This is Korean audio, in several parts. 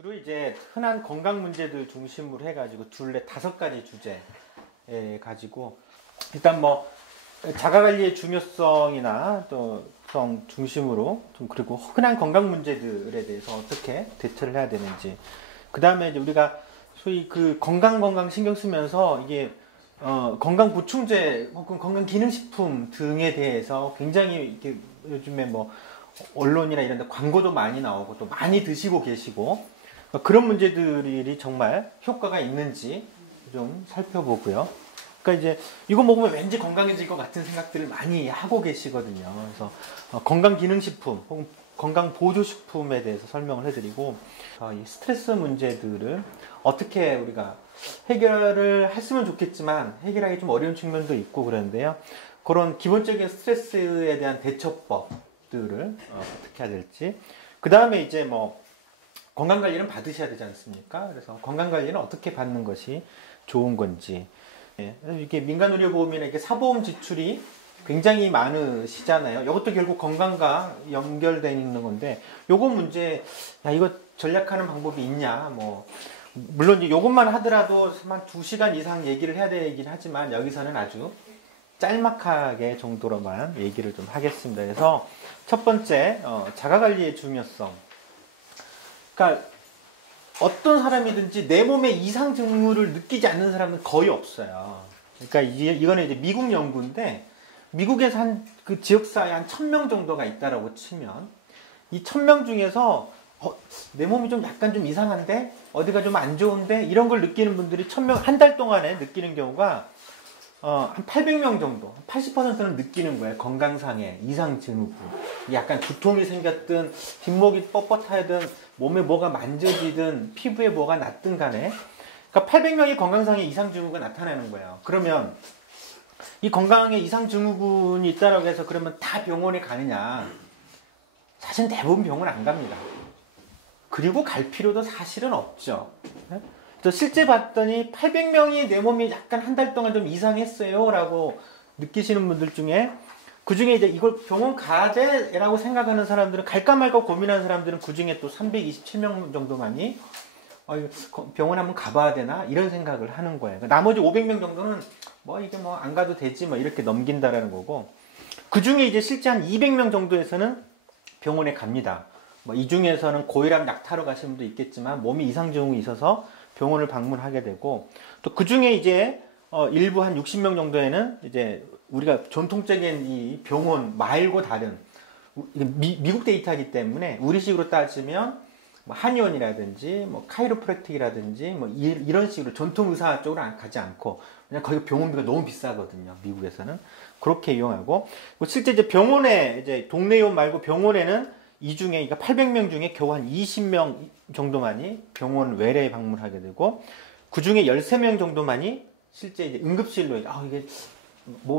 주로 이제 흔한 건강 문제들 중심으로 해가지고 둘레 5가지 주제 가지고 일단 뭐 자가관리의 중요성이나 또 성 중심으로 좀 그리고 흔한 건강 문제들에 대해서 어떻게 대처를 해야 되는지 그 다음에 이제 우리가 소위 그 건강 신경 쓰면서 이게 건강 보충제 혹은 건강 기능식품 등에 대해서 굉장히 이렇게 요즘에 뭐 언론이나 이런 데 광고도 많이 나오고 또 많이 드시고 계시고 그런 문제들이 정말 효과가 있는지 좀 살펴보고요. 그러니까 이제 이거 먹으면 왠지 건강해질 것 같은 생각들을 많이 하고 계시거든요. 그래서 건강기능식품 혹은 건강보조식품에 대해서 설명을 해드리고 이 스트레스 문제들을 어떻게 우리가 해결을 했으면 좋겠지만 해결하기 좀 어려운 측면도 있고 그런데요. 그런 기본적인 스트레스에 대한 대처법들을 어떻게 해야 될지 그 다음에 이제 뭐 건강관리는 받으셔야 되지 않습니까? 그래서 건강관리는 어떻게 받는 것이 좋은 건지 이게 민간의료보험이나 이게 사보험 지출이 굉장히 많으시잖아요. 이것도 결국 건강과 연결되어 있는 건데 요거 문제 야 이거 전략하는 방법이 있냐 뭐 물론 이것만 하더라도 한 2시간 이상 얘기를 해야 되긴 하지만 여기서는 아주 짤막하게 정도로만 얘기를 좀 하겠습니다. 그래서 첫 번째 자가관리의 중요성. 그러니까 어떤 사람이든지 내 몸에 이상 징후를 느끼지 않는 사람은 거의 없어요. 그러니까 이거는 이제 미국 연구인데 미국에서 한 그 지역사회에 한 1000명 정도가 있다라고 치면 이 1000명 중에서 내 몸이 좀 약간 좀 이상한데 어디가 좀 안 좋은데 이런 걸 느끼는 분들이 1000명 한 달 동안에 느끼는 경우가 한 800명 정도, 80%는 느끼는 거예요. 건강상의 이상 징후. 약간 두통이 생겼든, 뒷목이 뻣뻣하든, 몸에 뭐가 만져지든, 피부에 뭐가 났든 간에. 그러니까 800명의 건강상의 이상 징후가 나타나는 거예요. 그러면 이 건강에 이상 증후군이 있다라고 해서 그러면 다 병원에 가느냐? 사실 대부분 병원 안 갑니다. 그리고 갈 필요도 사실은 없죠. 저 실제 봤더니 800명이 내 몸이 약간 한 달 동안 좀 이상했어요 라고 느끼시는 분들 중에 그 중에 이제 이걸 병원 가야 돼 라고 생각하는 사람들은 갈까 말까 고민하는 사람들은 그 중에 또 327명 정도만이 병원 한번 가봐야 되나 이런 생각을 하는 거예요. 나머지 500명 정도는 뭐 이게 뭐 안 가도 되지 뭐 이렇게 넘긴다라는 거고 그 중에 이제 실제 한 200명 정도에서는 병원에 갑니다. 뭐 이 중에서는 고혈압 약타로 가시는 분도 있겠지만 몸이 이상 증후가 있어서 병원을 방문하게 되고 또 그 중에 이제 일부 한 60명 정도에는 이제 우리가 전통적인 이 병원 말고 다른 미국 데이터이기 때문에 우리식으로 따지면 뭐 한의원이라든지 뭐 카이로프랙틱이라든지 뭐 이런 식으로 전통 의사 쪽으로 가지 않고 그냥 거기 병원비가 너무 비싸거든요. 미국에서는 그렇게 이용하고 실제 이제 병원에 이제 동네의원 말고 병원에는 이 중에 그러니까 800명 중에 겨우 한 20명 정도만이 병원 외래에 방문하게 되고 그 중에 13명 정도만이 실제 이제 응급실로 이게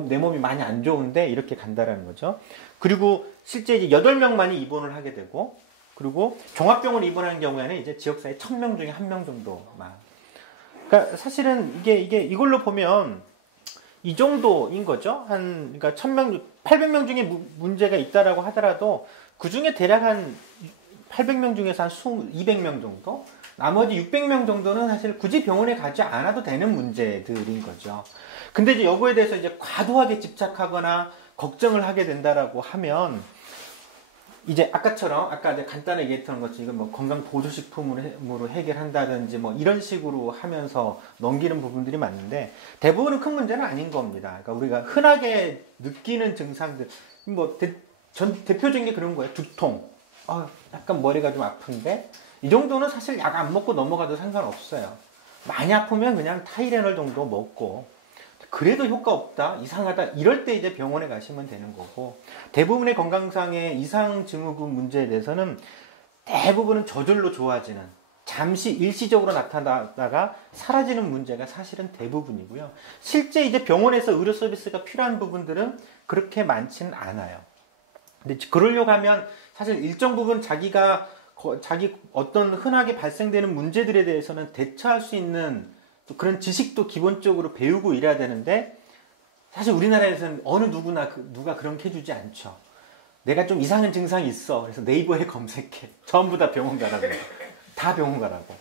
내 몸이 많이 안 좋은데 이렇게 간다라는 거죠. 그리고 실제 이제 8명만이 입원을 하게 되고 그리고 종합병원 입원하는 경우에는 이제 지역사회 1000명 중에 1명 정도만. 그러니까 사실은 이게 이걸로 보면 이 정도인 거죠. 그러니까 800명 중에 문제가 있다라고 하더라도 그 중에 대략 한 800명 중에서 한 200명 정도? 나머지 600명 정도는 사실 굳이 병원에 가지 않아도 되는 문제들인 거죠. 근데 이제 여기에 대해서 이제 과도하게 집착하거나 걱정을 하게 된다라고 하면 이제 아까 이제 간단하게 얘기했던 것처럼 이건 뭐 건강 보조식품으로 해결한다든지 뭐 이런 식으로 하면서 넘기는 부분들이 많은데 대부분은 큰 문제는 아닌 겁니다. 그러니까 우리가 흔하게 느끼는 증상들 뭐 대표적인 게 그런 거예요. 두통. 약간 머리가 좀 아픈데 이 정도는 사실 약 안 먹고 넘어가도 상관없어요. 많이 아프면 그냥 타이레놀 정도 먹고 그래도 효과 없다, 이상하다 이럴 때 이제 병원에 가시면 되는 거고 대부분의 건강상의 이상 증후군 문제에 대해서는 대부분은 저절로 좋아지는 잠시 일시적으로 나타나다가 사라지는 문제가 사실은 대부분이고요. 실제 이제 병원에서 의료 서비스가 필요한 부분들은 그렇게 많지는 않아요. 근데 그러려고 하면 사실 일정 부분 자기 어떤 흔하게 발생되는 문제들에 대해서는 대처할 수 있는 그런 지식도 기본적으로 배우고 이래야 되는데 사실 우리나라에서는 어느 누가 그런 게 해주지 않죠. 내가 좀 이상한 증상이 있어. 그래서 네이버에 검색해. 전부 다 병원 가라고. 다 병원 가라고.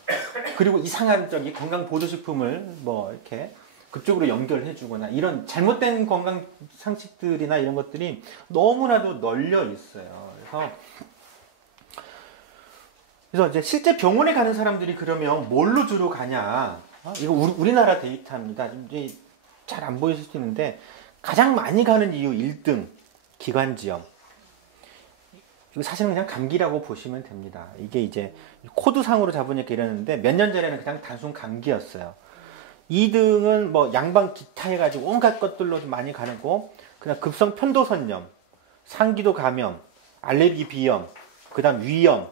그리고 이상한 건강보조식품을 뭐 이렇게 그쪽으로 연결해주거나 이런 잘못된 건강 상식들이나 이런 것들이 너무나도 널려 있어요. 그래서 이제 실제 병원에 가는 사람들이 그러면 뭘로 주로 가냐? 이거 우리나라 데이터입니다. 이제 잘 안 보이실 수도 있는데 가장 많이 가는 이유 1등 기관지염. 이거 사실은 그냥 감기라고 보시면 됩니다. 이게 이제 코드상으로 잡으니까 이러는데 몇 년 전에는 그냥 단순 감기였어요. 2등은 뭐 양방 기타 해가지고 온갖 것들로 좀 많이 가고, 그다음 급성 편도선염, 상기도 감염, 알레르기 비염, 그다음 위염,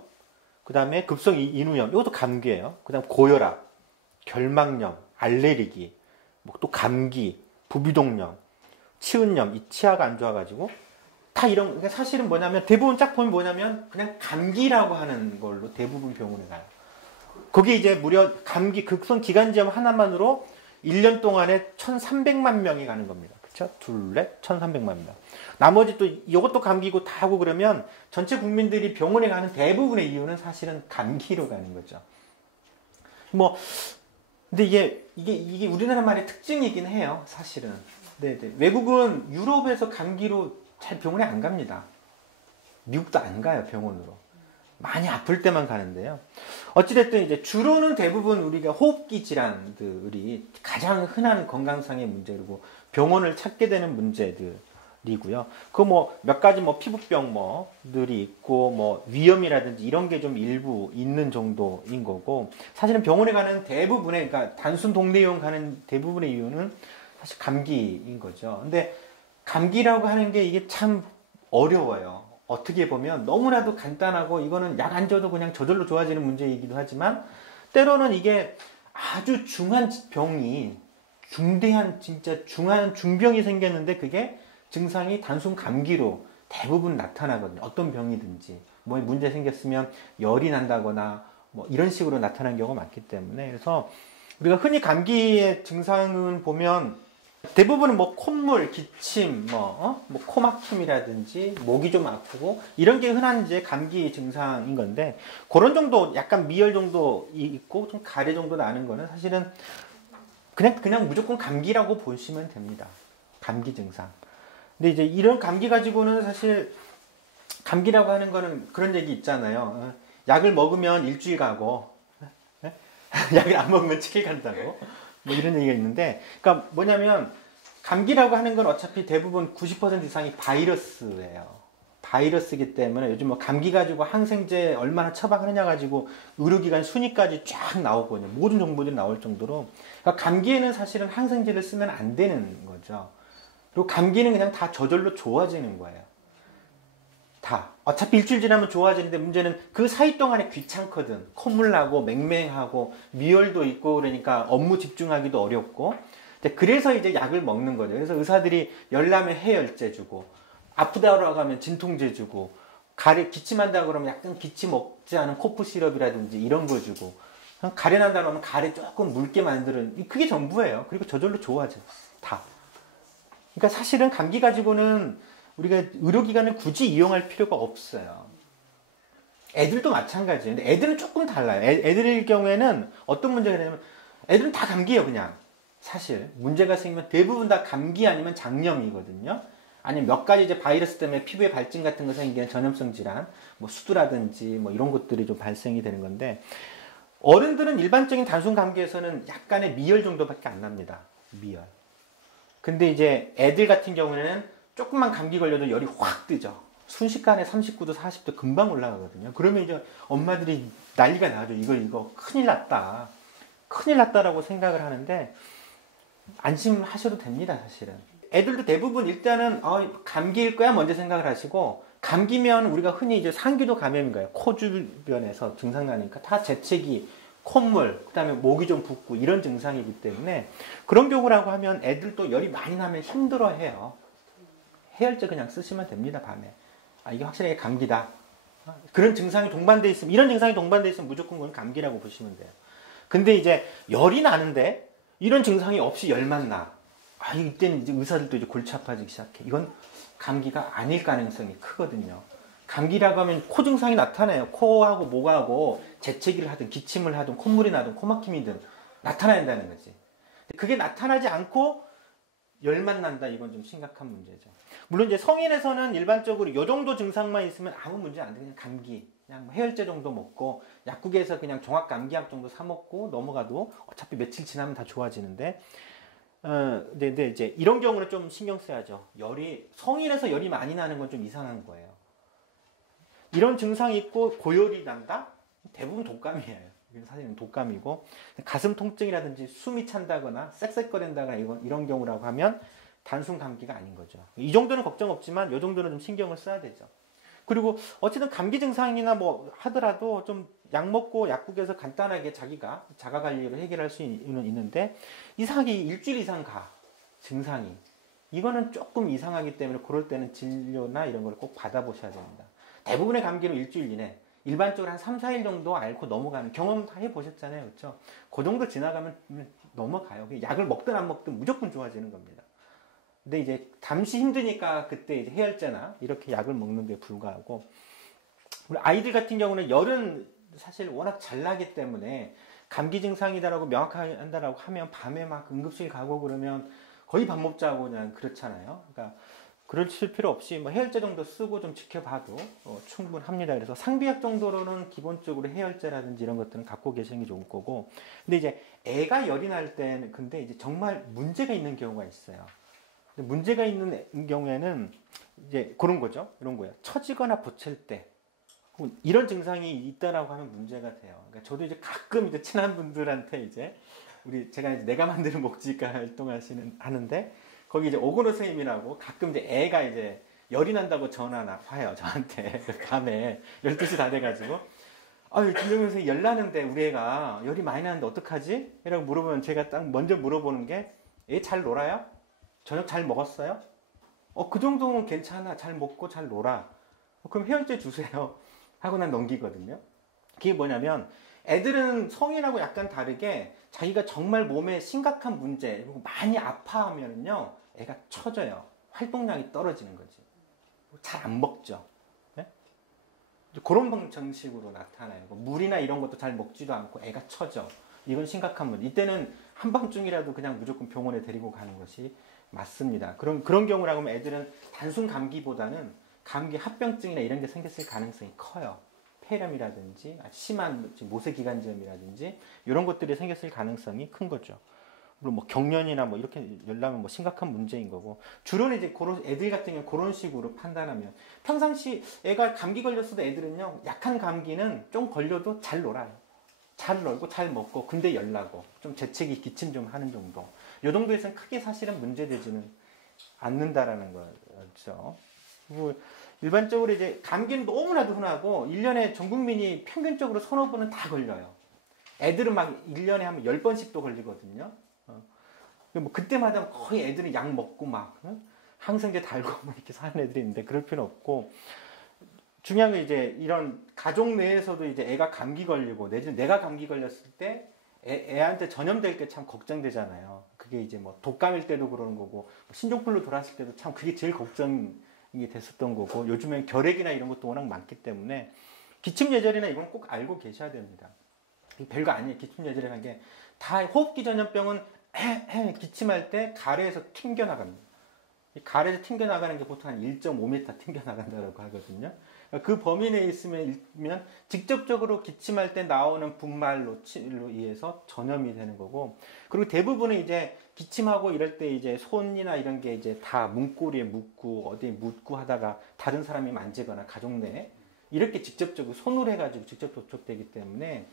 그다음에 급성 인후염, 이것도 감기예요. 그다음 고혈압, 결막염, 알레르기, 뭐 또 감기, 부비동염, 치은염, 이 치아가 안 좋아가지고 다 이런. 그러니까 사실은 뭐냐면 대부분 쫙 보면 뭐냐면 그냥 감기라고 하는 걸로 대부분 병원에 가요. 거기 이제 무려 감기 극성 기관지염 하나만으로 1년 동안에 1,300만 명이 가는 겁니다. 그쵸? 둘레 1,300만 명. 나머지 또 이것도 감기고 다 하고 그러면 전체 국민들이 병원에 가는 대부분의 이유는 사실은 감기로 가는 거죠. 뭐 근데 이게 우리나라만의 특징이긴 해요, 사실은. 네네. 외국은 유럽에서 감기로 잘 병원에 안 갑니다. 미국도 안 가요, 병원으로. 많이 아플 때만 가는데요. 어찌됐든 이제 주로는 대부분 우리가 호흡기 질환들이 가장 흔한 건강상의 문제이고 병원을 찾게 되는 문제들이고요. 그 뭐 몇 가지 뭐 피부병 뭐들이 있고 뭐 위염이라든지 이런 게 좀 일부 있는 정도인 거고, 사실은 병원에 가는 대부분의, 그러니까 단순 동네의원 가는 대부분의 이유는 사실 감기인 거죠. 근데 감기라고 하는 게 이게 참 어려워요. 어떻게 보면 너무나도 간단하고 이거는 약 안 줘도 그냥 저절로 좋아지는 문제이기도 하지만, 때로는 이게 아주 중한 병이, 중대한 진짜 중한 중병이 생겼는데 그게 증상이 단순 감기로 대부분 나타나거든요. 어떤 병이든지 뭐 문제 생겼으면 열이 난다거나 뭐 이런 식으로 나타나는 경우가 많기 때문에, 그래서 우리가 흔히 감기의 증상은 보면 대부분은 뭐 콧물, 기침, 뭐 코막힘이라든지 목이 좀 아프고 이런 게 흔한 이제 감기 증상인 건데, 그런 정도 약간 미열 정도 있고 좀 가래 정도 나는 거는 사실은 그냥 무조건 감기라고 보시면 됩니다. 감기 증상. 근데 이제 이런 감기 가지고는 사실 감기라고 하는 거는 그런 얘기 있잖아요. 약을 먹으면 일주일 가고 약을 안 먹으면 7일 간다고. 뭐 이런 얘기가 있는데, 그러니까 뭐냐면 감기라고 하는 건 어차피 대부분 90% 이상이 바이러스예요. 바이러스이기 때문에 요즘 뭐 감기 가지고 항생제 얼마나 처방하느냐 가지고 의료기관 순위까지 쫙 나오거든요. 모든 정보들이 나올 정도로. 그러니까 감기에는 사실은 항생제를 쓰면 안 되는 거죠. 그리고 감기는 그냥 다 저절로 좋아지는 거예요. 다. 어차피 일주일 지나면 좋아지는데 문제는 그 사이 동안에 귀찮거든. 콧물 나고 맹맹하고 미열도 있고 그러니까 업무 집중하기도 어렵고. 그래서 이제 약을 먹는 거죠. 그래서 의사들이 열나면 해열제 주고, 아프다고 하면 진통제 주고, 가래 기침한다 그러면 약간 기침 먹지 않은 코프 시럽이라든지 이런 거 주고, 가래 난다 그러면 가래 조금 묽게 만드는, 그게 전부예요. 그리고 저절로 좋아져. 다. 그러니까 사실은 감기 가지고는 우리가 의료기관을 굳이 이용할 필요가 없어요. 애들도 마찬가지예요. 근데 애들은 조금 달라요. 애들일 경우에는 어떤 문제가 되냐면, 애들은 다 감기예요, 그냥. 사실 문제가 생기면 대부분 다 감기 아니면 장염이거든요. 아니면 몇 가지 이제 바이러스 때문에 피부에 발진 같은 거 생기는 전염성 질환, 뭐 수두라든지 뭐 이런 것들이 좀 발생이 되는 건데, 어른들은 일반적인 단순 감기에서는 약간의 미열 정도밖에 안 납니다. 미열. 근데 이제 애들 같은 경우에는 조금만 감기 걸려도 열이 확 뜨죠. 순식간에 39도, 40도 금방 올라가거든요. 그러면 이제 엄마들이 난리가 나죠. 이거 큰일 났다. 큰일 났다라고 생각을 하는데, 안심하셔도 됩니다, 사실은. 애들도 대부분 일단은 감기일 거야 먼저 생각을 하시고, 감기면 우리가 흔히 이제 상기도 감염인 거예요. 코 주변에서 증상 나니까 다 재채기, 콧물, 그다음에 목이 좀 붓고 이런 증상이기 때문에, 그런 경우라고 하면 애들도 열이 많이 나면 힘들어해요. 해열제 그냥 쓰시면 됩니다, 밤에. 이게 확실하게 감기다. 그런 증상이 동반돼 있으면, 이런 증상이 동반돼 있으면 무조건 그건 감기라고 보시면 돼요. 근데 이제 열이 나는데 이런 증상이 없이 열만 나. 이때는 이제 의사들도 이제 골치 아파지기 시작해. 이건 감기가 아닐 가능성이 크거든요. 감기라고 하면 코 증상이 나타나요. 코하고 목하고 재채기를 하든 기침을 하든 콧물이 나든 코막힘이든 나타나야 된다는 거지. 그게 나타나지 않고 열만 난다. 이건 좀 심각한 문제죠. 물론 이제 성인에서는 일반적으로 이 정도 증상만 있으면 아무 문제 안 돼. 그냥 감기. 그냥 뭐 해열제 정도 먹고 약국에서 그냥 종합 감기약 정도 사 먹고 넘어가도 어차피 며칠 지나면 다 좋아지는데 근데 이제 이런 경우는 좀 신경 써야죠. 성인에서 열이 많이 나는 건 좀 이상한 거예요. 이런 증상이 있고 고열이 난다? 대부분 독감이에요. 사실은 독감이고 가슴 통증이라든지 숨이 찬다거나 쌕쌕거린다거나 이런 경우라고 하면 단순 감기가 아닌 거죠. 이 정도는 걱정 없지만 이 정도는 좀 신경을 써야 되죠. 그리고 어쨌든 감기 증상이나 뭐 하더라도 좀 약 먹고 약국에서 간단하게 자기가 자가 관리로 해결할 수 있는데 이상하게 일주일 이상 가 증상이 이거는 조금 이상하기 때문에 그럴 때는 진료나 이런 걸 꼭 받아보셔야 됩니다. 대부분의 감기는 일주일 이내 일반적으로 한 3, 4일 정도 앓고 넘어가는 경험 다 해보셨잖아요. 그렇죠? 그 정도 지나가면 넘어가요. 약을 먹든 안 먹든 무조건 좋아지는 겁니다. 근데 이제 잠시 힘드니까 그때 이제 해열제나 이렇게 약을 먹는 데 불과하고 우리 아이들 같은 경우는 열은 사실 워낙 잘 나기 때문에 감기 증상이다라고 명확하게 한다라고 하면 밤에 막 응급실 가고 그러면 거의 밥 먹자고 그냥 그렇잖아요. 그러니까 그러실 필요 없이 뭐 해열제 정도 쓰고 좀 지켜봐도 충분합니다. 그래서 상비약 정도로는 기본적으로 해열제라든지 이런 것들은 갖고 계시는 게 좋을 거고. 근데 이제 애가 열이 날 때는 근데 이제 정말 문제가 있는 경우가 있어요. 근데 문제가 있는 경우에는 이제 그런 거죠. 이런 거예요. 처지거나 보챌 때 이런 증상이 있다라고 하면 문제가 돼요. 그러니까 저도 이제 가끔 이제 친한 분들한테 이제 제가 이제 내가 만드는 목지가 하는데 거기 이제 오건호 선생님이라고 가끔 이제 애가 이제 열이 난다고 전화 와요. 저한테. 밤에 12시 다 돼가지고. 아유, 김정은 선생님 열 나는데 우리 애가 열이 많이 나는데 어떡하지? 이라고 물어보면 제가 딱 먼저 물어보는 게 애 잘 놀아요? 저녁 잘 먹었어요? 그 정도면 괜찮아. 잘 먹고 잘 놀아. 그럼 해열제 주세요. 하고 난 넘기거든요. 그게 뭐냐면 애들은 성인하고 약간 다르게 자기가 정말 몸에 심각한 문제 그리고 많이 아파하면요 애가 처져요. 활동량이 떨어지는 거지. 잘 안 먹죠. 네? 그런 방식으로 나타나요. 물이나 이런 것도 잘 먹지도 않고 애가 처져. 이건 심각한 문제. 이때는 한밤중이라도 그냥 무조건 병원에 데리고 가는 것이 맞습니다. 그런 경우라고 하면 애들은 단순 감기보다는 감기 합병증이나 이런 게 생겼을 가능성이 커요. 폐렴이라든지 심한 모세기관지염이라든지 이런 것들이 생겼을 가능성이 큰 거죠. 물론 뭐 경련이나 뭐 이렇게 열나면 뭐 심각한 문제인 거고 주로는 이제 그런 애들 같은 경우 그런 식으로 판단하면 평상시 애가 감기 걸렸어도 애들은요 약한 감기는 좀 걸려도 잘 놀아요. 잘 놀고 잘 먹고 근데 열나고 좀 재채기 기침 좀 하는 정도. 이 정도에서는 크게 사실은 문제되지는 않는다라는 거죠. 뭐 일반적으로 이제 감기는 너무나도 흔하고 1년에 전 국민이 평균적으로 서너 번은 다 걸려요. 애들은 막 1년에 한 10번씩도 걸리거든요. 뭐 그때마다 거의 애들은 약 먹고 막 항생제 달고 뭐 이렇게 사는 애들이 있는데 그럴 필요는 없고 중요한 건 이제 이런 가족 내에서도 이제 애가 감기 걸리고 내가 감기 걸렸을 때 애한테 전염될 게 참 걱정되잖아요. 그게 이제 뭐 독감일 때도 그러는 거고 신종플루 돌았을 때도 참 그게 제일 걱정이 됐었던 거고 요즘엔 결핵이나 이런 것도 워낙 많기 때문에 기침 예절이나 이건 꼭 알고 계셔야 됩니다. 별거 아니에요. 기침 예절이라는 게 다 호흡기 전염병은 기침할 때 가래에서 튕겨나갑니다. 이 가래에서 튕겨나가는 게 보통 한 1.5m 튕겨나간다고 하거든요. 그 범위 내에 있으면 직접적으로 기침할 때 나오는 분말로 의해서 전염이 되는 거고, 그리고 대부분은 이제 기침하고 이럴 때 이제 손이나 이런 게 이제 다 문고리에 묻고 어디에 묻고 하다가 다른 사람이 만지거나 가족 내에 이렇게 직접적으로 손으로 해가지고 직접 접촉되기 때문에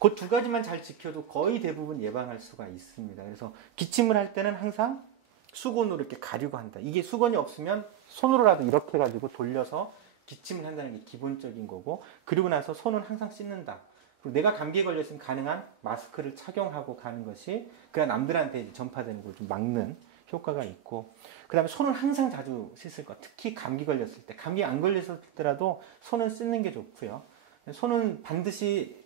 그 두 가지만 잘 지켜도 거의 대부분 예방할 수가 있습니다. 그래서 기침을 할 때는 항상 수건으로 이렇게 가리고 한다. 이게 수건이 없으면 손으로라도 이렇게 해가지고 돌려서 기침을 한다는 게 기본적인 거고, 그리고 나서 손은 항상 씻는다. 그리고 내가 감기에 걸렸으면 가능한 마스크를 착용하고 가는 것이 그냥 남들한테 전파되는 걸 좀 막는 효과가 있고, 그 다음에 손은 항상 자주 씻을 것. 특히 감기 걸렸을 때, 감기 안 걸렸을 때라도 손은 씻는 게 좋고요. 손은 반드시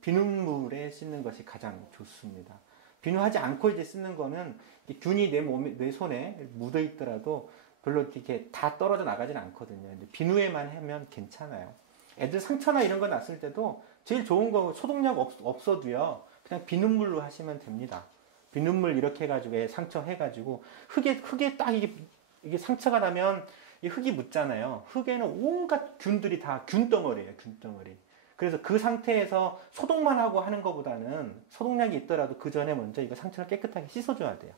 비눗물에 씻는 것이 가장 좋습니다. 비누하지 않고 이제 씻는 거는 균이 내 손에 묻어 있더라도 별로 이렇게 다 떨어져 나가진 않거든요. 근데 비누에만 하면 괜찮아요. 애들 상처나 이런 거 났을 때도 제일 좋은 거 소독약 없어도요. 그냥 비눗물로 하시면 됩니다. 비눗물 이렇게 해가지고 상처 해가지고 흙에 딱 이게 상처가 나면 이 흙이 묻잖아요. 흙에는 온갖 균들이 다 균덩어리예요. 균덩어리. 그래서 그 상태에서 소독만 하고 하는 것보다는 소독약이 있더라도 그 전에 먼저 이거 상처를 깨끗하게 씻어줘야 돼요.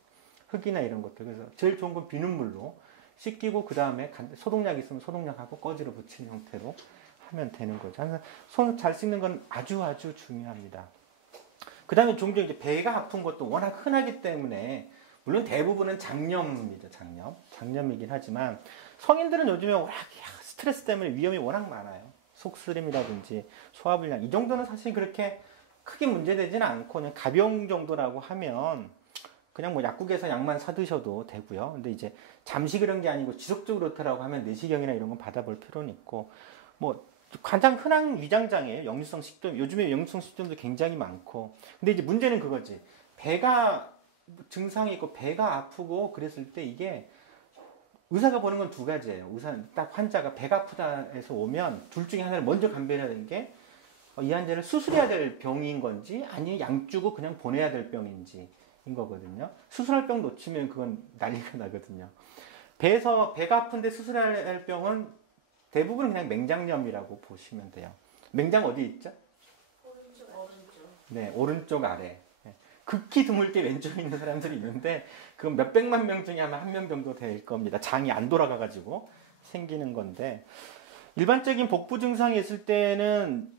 흙이나 이런 것들. 그래서 제일 좋은 건 비눗물로 씻기고 그 다음에 소독약 있으면 소독약하고 꺼지로 붙이는 형태로 하면 되는 거죠. 항상 손 잘 씻는 건 아주 중요합니다. 그 다음에 종종 이제 배가 아픈 것도 워낙 흔하기 때문에 물론 대부분은 장염이죠. 장염이긴 하지만 성인들은 요즘에 워낙 스트레스 때문에 위험이 워낙 많아요. 속쓰림이라든지 소화불량 이 정도는 사실 그렇게 크게 문제되지는 않고 그냥 가벼운 정도라고 하면 그냥 뭐 약국에서 약만 사 드셔도 되고요. 근데 이제 잠시 그런 게 아니고 지속적으로 그렇다라고 하면 내시경이나 이런 건 받아볼 필요는 있고 뭐 가장 흔한 위장장애예요. 역류성 식도염. 요즘에 역류성 식도염도 굉장히 많고. 근데 이제 문제는 그거지. 배가 증상이 있고 배가 아프고 그랬을 때 이게 의사가 보는 건 두 가지예요. 딱 환자가 배가 아프다 해서 오면 둘 중에 하나를 먼저 감별해야 되는 게 이 환자를 수술해야 될 병인 건지 아니면 약 주고 그냥 보내야 될 병인지 인 거거든요. 수술할 병 놓치면 그건 난리가 나거든요. 배가 아픈데 수술할 병은 대부분 그냥 맹장염이라고 보시면 돼요. 맹장 어디 있죠? 오른쪽. 네, 오른쪽 아래. 극히 드물게 왼쪽에 있는 사람들이 있는데 그건 몇백만 명 중에 아마 한 명 정도 될 겁니다. 장이 안 돌아가가지고 생기는 건데 일반적인 복부 증상이 있을 때는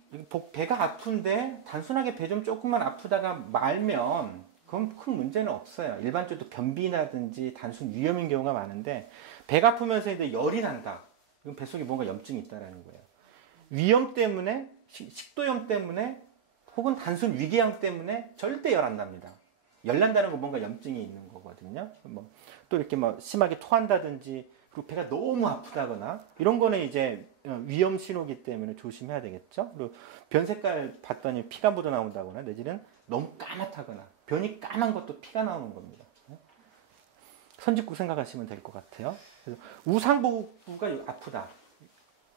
배가 아픈데 단순하게 배 좀 조금만 아프다가 말면 그건 큰 문제는 없어요. 일반적으로 변비라든지 단순 위염인 경우가 많은데 배가 아프면서 이제 열이 난다. 이건 뱃속에 뭔가 염증이 있다라는 거예요. 위염 때문에 식도염 때문에 혹은 단순 위궤양 때문에 절대 열 안 납니다. 열 난다는 건 뭔가 염증이 있는 거거든요. 또 이렇게 심하게 토한다든지 그리고 배가 너무 아프다거나 이런 거는 이제 위험 신호기 때문에 조심해야 되겠죠. 그리고 변 색깔 봤더니 피가 묻어 나온다거나 내지는 너무 까맣다거나 변이 까만 것도 피가 나오는 겁니다. 선짓국 생각하시면 될 것 같아요. 그래서 우상복부가 아프다.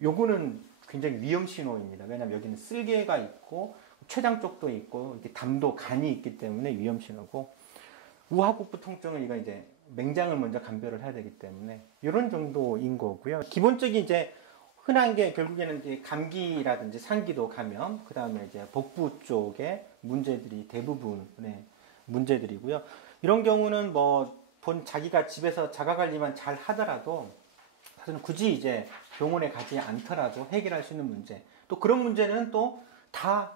요거는 굉장히 위험 신호입니다. 왜냐하면 여기는 쓸개가 있고 췌장 쪽도 있고 이렇게 담도 간이 있기 때문에 위험 신호고 우하복부 통증은 이거 이제 맹장을 먼저 감별을 해야 되기 때문에 이런 정도인 거고요. 기본적인 이제 흔한 게 결국에는 이제 감기라든지 상기도 감염, 그 다음에 이제 복부 쪽에 문제들이 대부분의 문제들이고요. 이런 경우는 자기가 집에서 자가관리만 잘 하더라도 사실은 굳이 이제 병원에 가지 않더라도 해결할 수 있는 문제. 또 그런 문제는 또 다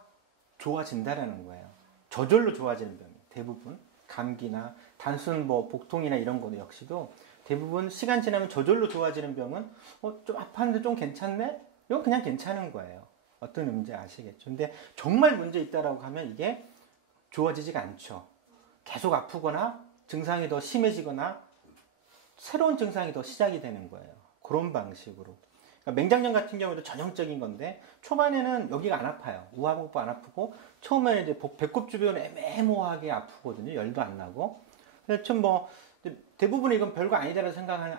좋아진다라는 거예요. 저절로 좋아지는 병이 대부분 감기나 단순 복통이나 이런 거는 역시도 대부분 시간 지나면 저절로 좋아지는 병은 좀 아팠는데 좀 괜찮네? 이건 그냥 괜찮은 거예요. 어떤 문제 아시겠죠? 근데 정말 문제 있다라고 하면 이게 좋아지지가 않죠. 계속 아프거나 증상이 더 심해지거나 새로운 증상이 더 시작이 되는 거예요. 그런 방식으로. 그러니까 맹장염 같은 경우도 전형적인 건데 초반에는 여기가 안 아파요. 우하복부 안 아프고 처음에는 이제 배꼽 주변은 애매모호하게 아프거든요. 열도 안 나고. 그래서 좀 대부분 이건 별거 아니다라고 생각을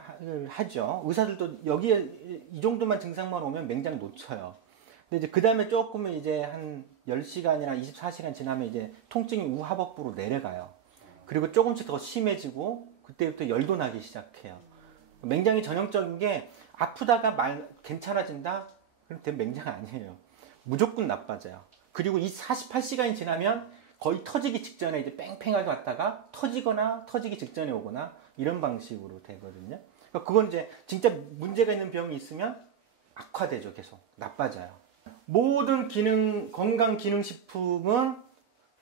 하죠. 의사들도 여기에 이 정도만 증상만 오면 맹장 놓쳐요. 근데 이제 그 다음에 조금은 이제 한 10시간이나 24시간 지나면 이제 통증이 우하복부로 내려가요. 그리고 조금씩 더 심해지고 그때부터 열도 나기 시작해요. 맹장이 전형적인 게 아프다가 괜찮아진다? 그럼 맹장 아니에요. 무조건 나빠져요. 그리고 이 48시간이 지나면 거의 터지기 직전에 이제 뺑뺑하게 왔다가 터지거나 터지기 직전에 오거나 이런 방식으로 되거든요. 그러니까 그건 이제 진짜 문제가 있는 병이 있으면 악화되죠. 계속 나빠져요. 모든 건강기능식품은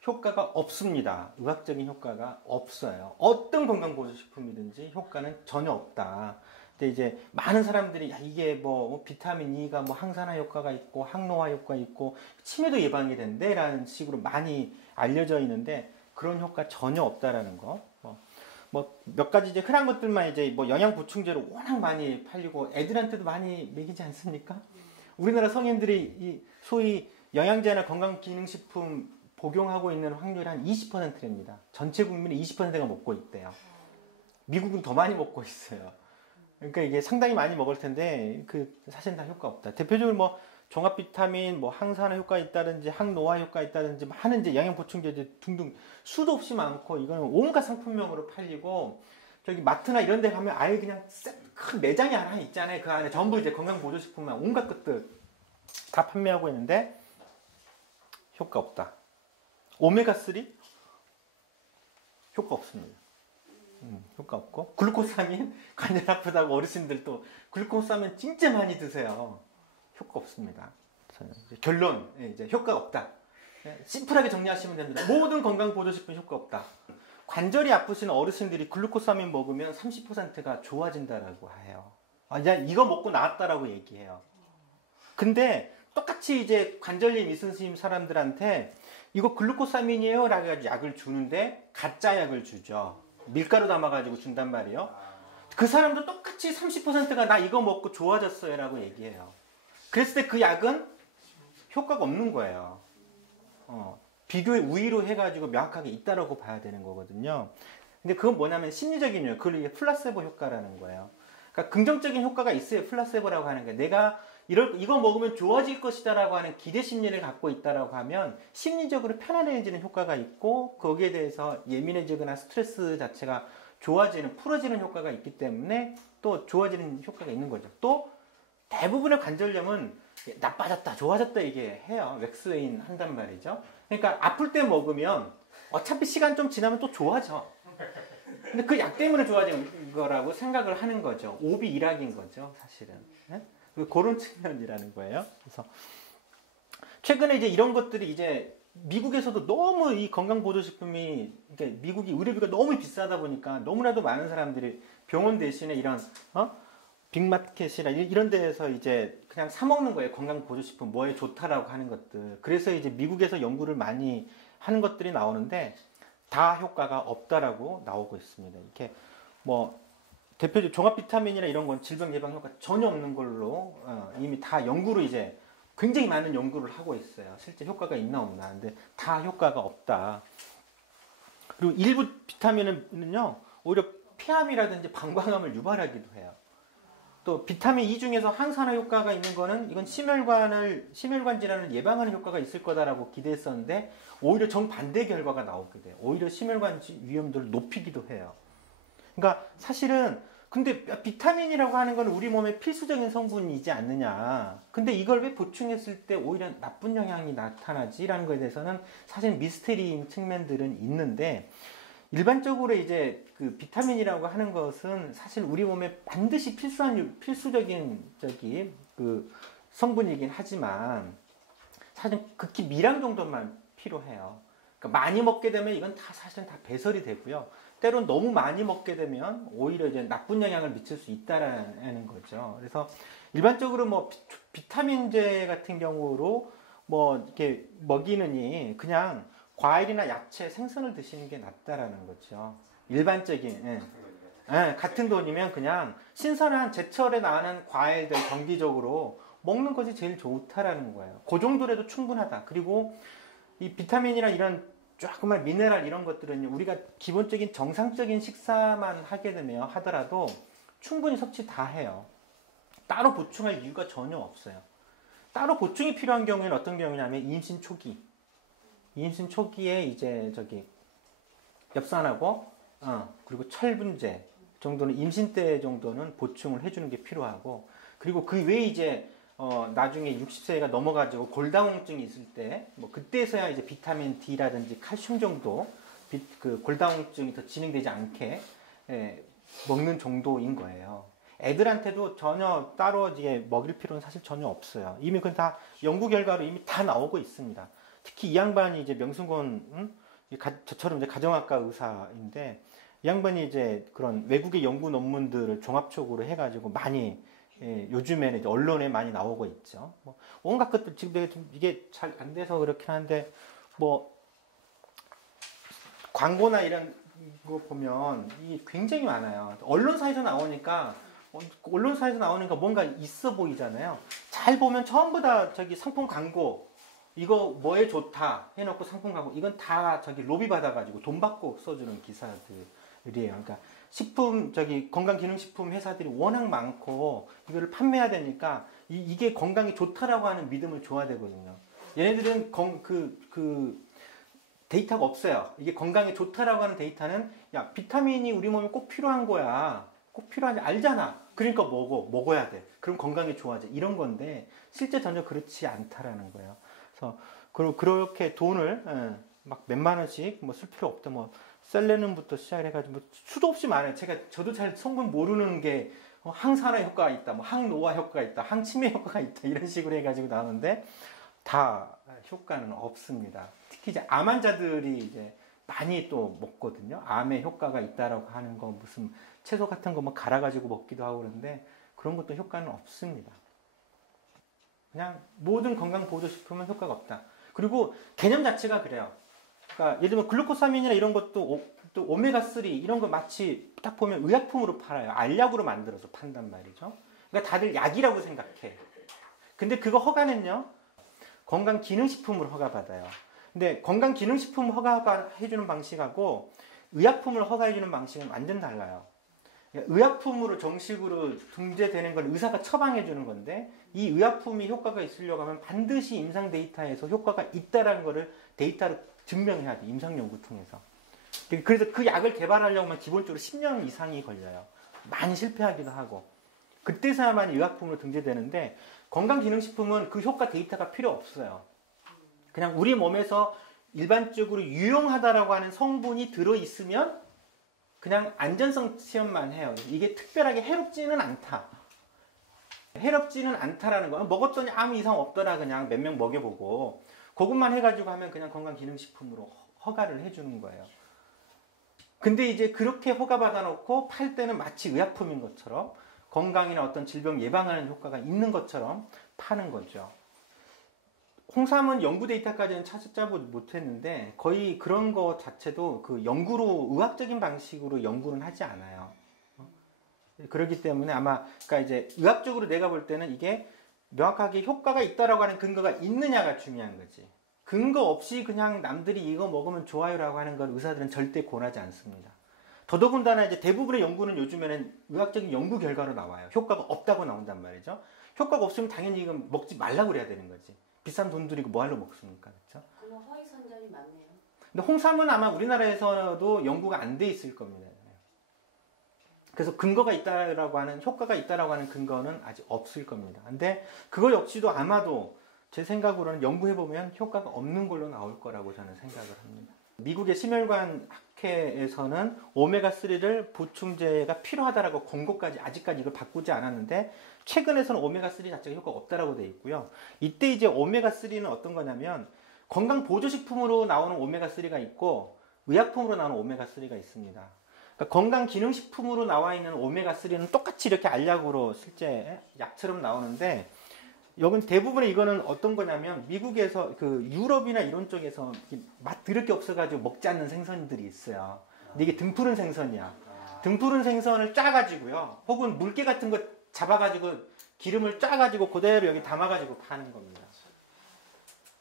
효과가 없습니다. 의학적인 효과가 없어요. 어떤 건강보조식품이든지 효과는 전혀 없다. 근데 이제 많은 사람들이 이게 비타민 E가 항산화 효과가 있고 항노화 효과 있고 치매도 예방이 된대 라는 식으로 많이 알려져 있는데 그런 효과 전혀 없다라는 거. 몇 가지 이제 흔한 것들만 이제 영양 보충제로 워낙 많이 팔리고 애들한테도 많이 먹이지 않습니까? 우리나라 성인들이 이 소위 영양제나 건강기능식품 복용하고 있는 확률이 한 20%입니다. 전체 국민의 20%가 먹고 있대요. 미국은 더 많이 먹고 있어요. 그러니까 이게 상당히 많이 먹을 텐데 그 사실 다 효과 없다. 대표적으로 뭐 종합 비타민, 뭐 항산화 효과 있다든지 항노화 효과 있다든지 뭐 하는 이제 영양 보충제들 등등 수도 없이 많고 이거는 온갖 상품명으로 팔리고 저기 마트나 이런 데 가면 아예 그냥 큰 매장이 하나 있잖아요. 그 안에 전부 이제 건강 보조식품만 온갖 것들 다 판매하고 있는데 효과 없다. 오메가3 효과 없습니다. 효과 없고 글루코사민 관절 아프다고 어르신들도 글루코사민 진짜 많이 드세요. 효과 없습니다. 결론 이제 효과 없다. 심플하게 정리하시면 됩니다. 모든 건강 보조식품 효과 없다. 관절이 아프신 어르신들이 글루코사민 먹으면 30%가 좋아진다라고 해요. 이거 먹고 나았다라고 얘기해요. 근데 똑같이 이제 관절염 있으신 사람들한테 이거 글루코사민이에요 라고 해가지고 약을 주는데 가짜 약을 주죠. 밀가루 담아가지고 준단 말이에요. 그 사람도 똑같이 30%가 나 이거 먹고 좋아졌어요 라고 얘기해요. 그랬을 때 그 약은 효과가 없는 거예요. 비교의 우위로 해가지고 명확하게 있다라고 봐야 되는 거거든요. 근데 그건 뭐냐면 심리적인 이유, 그걸 이게 플라세보 효과라는 거예요. 그러니까 긍정적인 효과가 있어요. 플라세보라고 하는 게 내가 이거 먹으면 좋아질 것이다라고 하는 기대 심리를 갖고 있다라고 하면 심리적으로 편안해지는 효과가 있고 거기에 대해서 예민해지거나 스트레스 자체가 풀어지는 효과가 있기 때문에 또 좋아지는 효과가 있는 거죠. 또 대부분의 관절염은 나빠졌다, 좋아졌다 이게 해요. 웩스웨인 한단 말이죠. 그러니까 아플 때 먹으면 어차피 시간 좀 지나면 또 좋아져. 근데 그 약 때문에 좋아진 거라고 생각을 하는 거죠. 오비 일학인 거죠, 사실은. 네? 그런 측면이라는 거예요. 그래서 최근에 이제 이런 것들이 이제 미국에서도 너무 이 건강보조식품이 미국이 의료비가 너무 비싸다 보니까 너무나도 많은 사람들이 병원 대신에 이런 빅마켓이나 이런 데에서 이제 그냥 사 먹는 거예요. 건강보조식품 뭐에 좋다라고 하는 것들. 그래서 이제 미국에서 연구를 많이 하는 것들이 나오는데 다 효과가 없다라고 나오고 있습니다. 이렇게 뭐 대표적 종합 비타민이나 이런 건 질병 예방 효과 전혀 없는 걸로 이미 다 연구로 이제 굉장히 많은 연구를 하고 있어요. 실제 효과가 있나 없나. 근데 다 효과가 없다. 그리고 일부 비타민은요, 오히려 폐암이라든지 방광암을 유발하기도 해요. 또 비타민 E 중에서 항산화 효과가 있는 거는 이건 심혈관 질환을 예방하는 효과가 있을 거다라고 기대했었는데 오히려 정반대 결과가 나오게 돼요. 오히려 심혈관 위험도를 높이기도 해요. 그러니까 사실은 근데 비타민이라고 하는 건 우리 몸에 필수적인 성분이지 않느냐. 근데 이걸 왜 보충했을 때 오히려 나쁜 영향이 나타나지라는 거에 대해서는 사실 미스테리인 측면들은 있는데 일반적으로 이제 그 비타민이라고 하는 것은 사실 우리 몸에 반드시 필수적인 그 성분이긴 하지만 사실 극히 미량 정도만 필요해요. 그러니까 많이 먹게 되면 이건 다 사실은 다 배설이 되고요. 때론 너무 많이 먹게 되면 오히려 이제 나쁜 영향을 미칠 수 있다라는 거죠. 그래서 일반적으로 뭐 비타민제 같은 경우로 뭐 이렇게 먹이느니 그냥 과일이나 야채, 생선을 드시는 게 낫다라는 거죠. 일반적인 같은 돈이면 그냥 신선한 제철에 나는 과일들 정기적으로 먹는 것이 제일 좋다라는 거예요. 그 정도라도 충분하다. 그리고 이 비타민이나 이런 조그만 미네랄 이런 것들은 우리가 기본적인 정상적인 식사만 하게 되면 하더라도 충분히 섭취 다 해요. 따로 보충할 이유가 전혀 없어요. 따로 보충이 필요한 경우에는 어떤 경우냐면 임신 초기에 이제 엽산하고 그리고 철분제 정도는 임신 때 정도는 보충을 해주는 게 필요하고 그리고 그 외에 이제 나중에 60세가 넘어가지고 골다공증이 있을 때 뭐 그때서야 이제 비타민 D라든지 칼슘 정도 그 골다공증이 더 진행되지 않게 먹는 정도인 거예요. 애들한테도 전혀 따로 이제 먹일 필요는 사실 전혀 없어요. 이미 그건 다 연구 결과로 이미 다 나오고 있습니다. 특히 이 양반이 이제 명승곤, 저처럼 이제 가정학과 의사인데, 이 양반이 이제 그런 외국의 연구 논문들을 종합적으로 해가지고 많이, 요즘에는 이제 언론에 많이 나오고 있죠. 뭐, 온갖 것들, 지금 이게 잘 안 돼서 그렇긴 한데, 뭐, 광고나 이런 거 보면, 이게 굉장히 많아요. 언론사에서 나오니까 뭔가 있어 보이잖아요. 잘 보면 전부 다 상품 광고, 이거 뭐에 좋다 해놓고 상품 광고 이건 다 로비 받아가지고 돈 받고 써주는 기사들이에요. 그러니까 식품 건강기능식품 회사들이 워낙 많고 이거를 판매해야 되니까 이게 건강에 좋다라고 하는 믿음을 줘야 되거든요. 얘네들은 데이터가 없어요. 이게 건강에 좋다라고 하는 데이터는 야 비타민이 우리 몸에 꼭 필요한 거야. 꼭 필요하지 알잖아. 그러니까 먹어야 돼. 그럼 건강에 좋아져. 이런 건데 실제 전혀 그렇지 않다라는 거예요. 그래서 그렇게 돈을 막 몇만 원씩 뭐 쓸 필요 없다. 뭐 셀레늄부터 시작해가지고 뭐 수도 없이 많아요. 저도 잘 성분 모르는 게 항산화 효과가 있다, 뭐 항노화 효과가 있다, 항치매 효과가 있다 이런 식으로 해가지고 나오는데 다 효과는 없습니다. 특히 이제 암 환자들이 이제 많이 또 먹거든요. 암에 효과가 있다라고 하는 거 무슨 채소 같은 거 뭐 갈아가지고 먹기도 하고 그러는데 그런 것도 효과는 없습니다. 그냥 모든 건강 보조식품은 효과가 없다. 그리고 개념 자체가 그래요. 그러니까 예를 들면 글루코사민이나 이런 것도 또 오메가3 이런 거 마치 딱 보면 의약품으로 팔아요. 알약으로 만들어서 판단 말이죠. 그러니까 다들 약이라고 생각해. 근데 그거 허가는요. 건강기능식품으로 허가받아요. 근데 건강기능식품 허가해주는 방식하고 의약품을 허가해주는 방식은 완전 달라요. 의약품으로 정식으로 등재되는 건 의사가 처방해주는 건데 이 의약품이 효과가 있으려고 하면 반드시 임상 데이터에서 효과가 있다는 거를 데이터로 증명해야 돼. 임상연구 통해서. 그래서 그 약을 개발하려고 하면 기본적으로 10년 이상이 걸려요. 많이 실패하기도 하고. 그때서야만 의약품으로 등재되는데 건강기능식품은 그 효과 데이터가 필요 없어요. 그냥 우리 몸에서 일반적으로 유용하다라고 하는 성분이 들어있으면 그냥 안전성 시험만 해요. 이게 특별하게 해롭지는 않다. 해롭지는 않다라는 거. 먹었더니 아무 이상 없더라. 그냥 몇 명 먹여보고. 그것만 해가지고 하면 그냥 건강기능식품으로 허가를 해주는 거예요. 근데 이제 그렇게 허가받아 놓고 팔 때는 마치 의약품인 것처럼 건강이나 어떤 질병 예방하는 효과가 있는 것처럼 파는 거죠. 홍삼은 연구 데이터까지는 찾아보지 못했는데 거의 그런 거 자체도 그 연구로 의학적인 방식으로 연구는 하지 않아요. 그렇기 때문에 아마 그러니까 이제 의학적으로 내가 볼 때는 이게 명확하게 효과가 있다라고 하는 근거가 있느냐가 중요한 거지. 근거 없이 그냥 남들이 이거 먹으면 좋아요라고 하는 걸 의사들은 절대 권하지 않습니다. 더더군다나 이제 대부분의 연구는 요즘에는 의학적인 연구 결과로 나와요. 효과가 없다고 나온단 말이죠. 효과가 없으면 당연히 이건 먹지 말라고 그래야 되는 거지. 비싼 돈 들이고 뭐하러 먹습니까? 그렇죠? 그럼 허위 선전이 많네요. 근데 홍삼은 아마 우리나라에서도 연구가 안 돼 있을 겁니다. 그래서 근거가 있다라고 하는 효과가 있다라고 하는 근거는 아직 없을 겁니다. 근데 그거 역시도 아마도 제 생각으로는 연구해 보면 효과가 없는 걸로 나올 거라고 저는 생각을 합니다. 미국의 심혈관 학회에서는 오메가3를 보충제가 필요하다라고 권고까지 아직까지 이걸 바꾸지 않았는데 최근에서는 오메가3 자체가 효과가 없다라고 되어 있고요. 이때 이제 오메가3는 어떤 거냐면 건강 보조식품으로 나오는 오메가3가 있고 의약품으로 나오는 오메가3가 있습니다. 그러니까 건강기능식품으로 나와 있는 오메가3는 똑같이 이렇게 알약으로 실제 약처럼 나오는데 여긴 대부분의 이거는 어떤 거냐면 미국에서 그 유럽이나 이런 쪽에서 맛 더럽게 게 없어가지고 먹지 않는 생선들이 있어요. 근데 이게 등푸른 생선이야. 등푸른 생선을 짜가지고요. 혹은 물개 같은 거 잡아가지고 기름을 짜가지고 그대로 여기 담아가지고 파는 겁니다.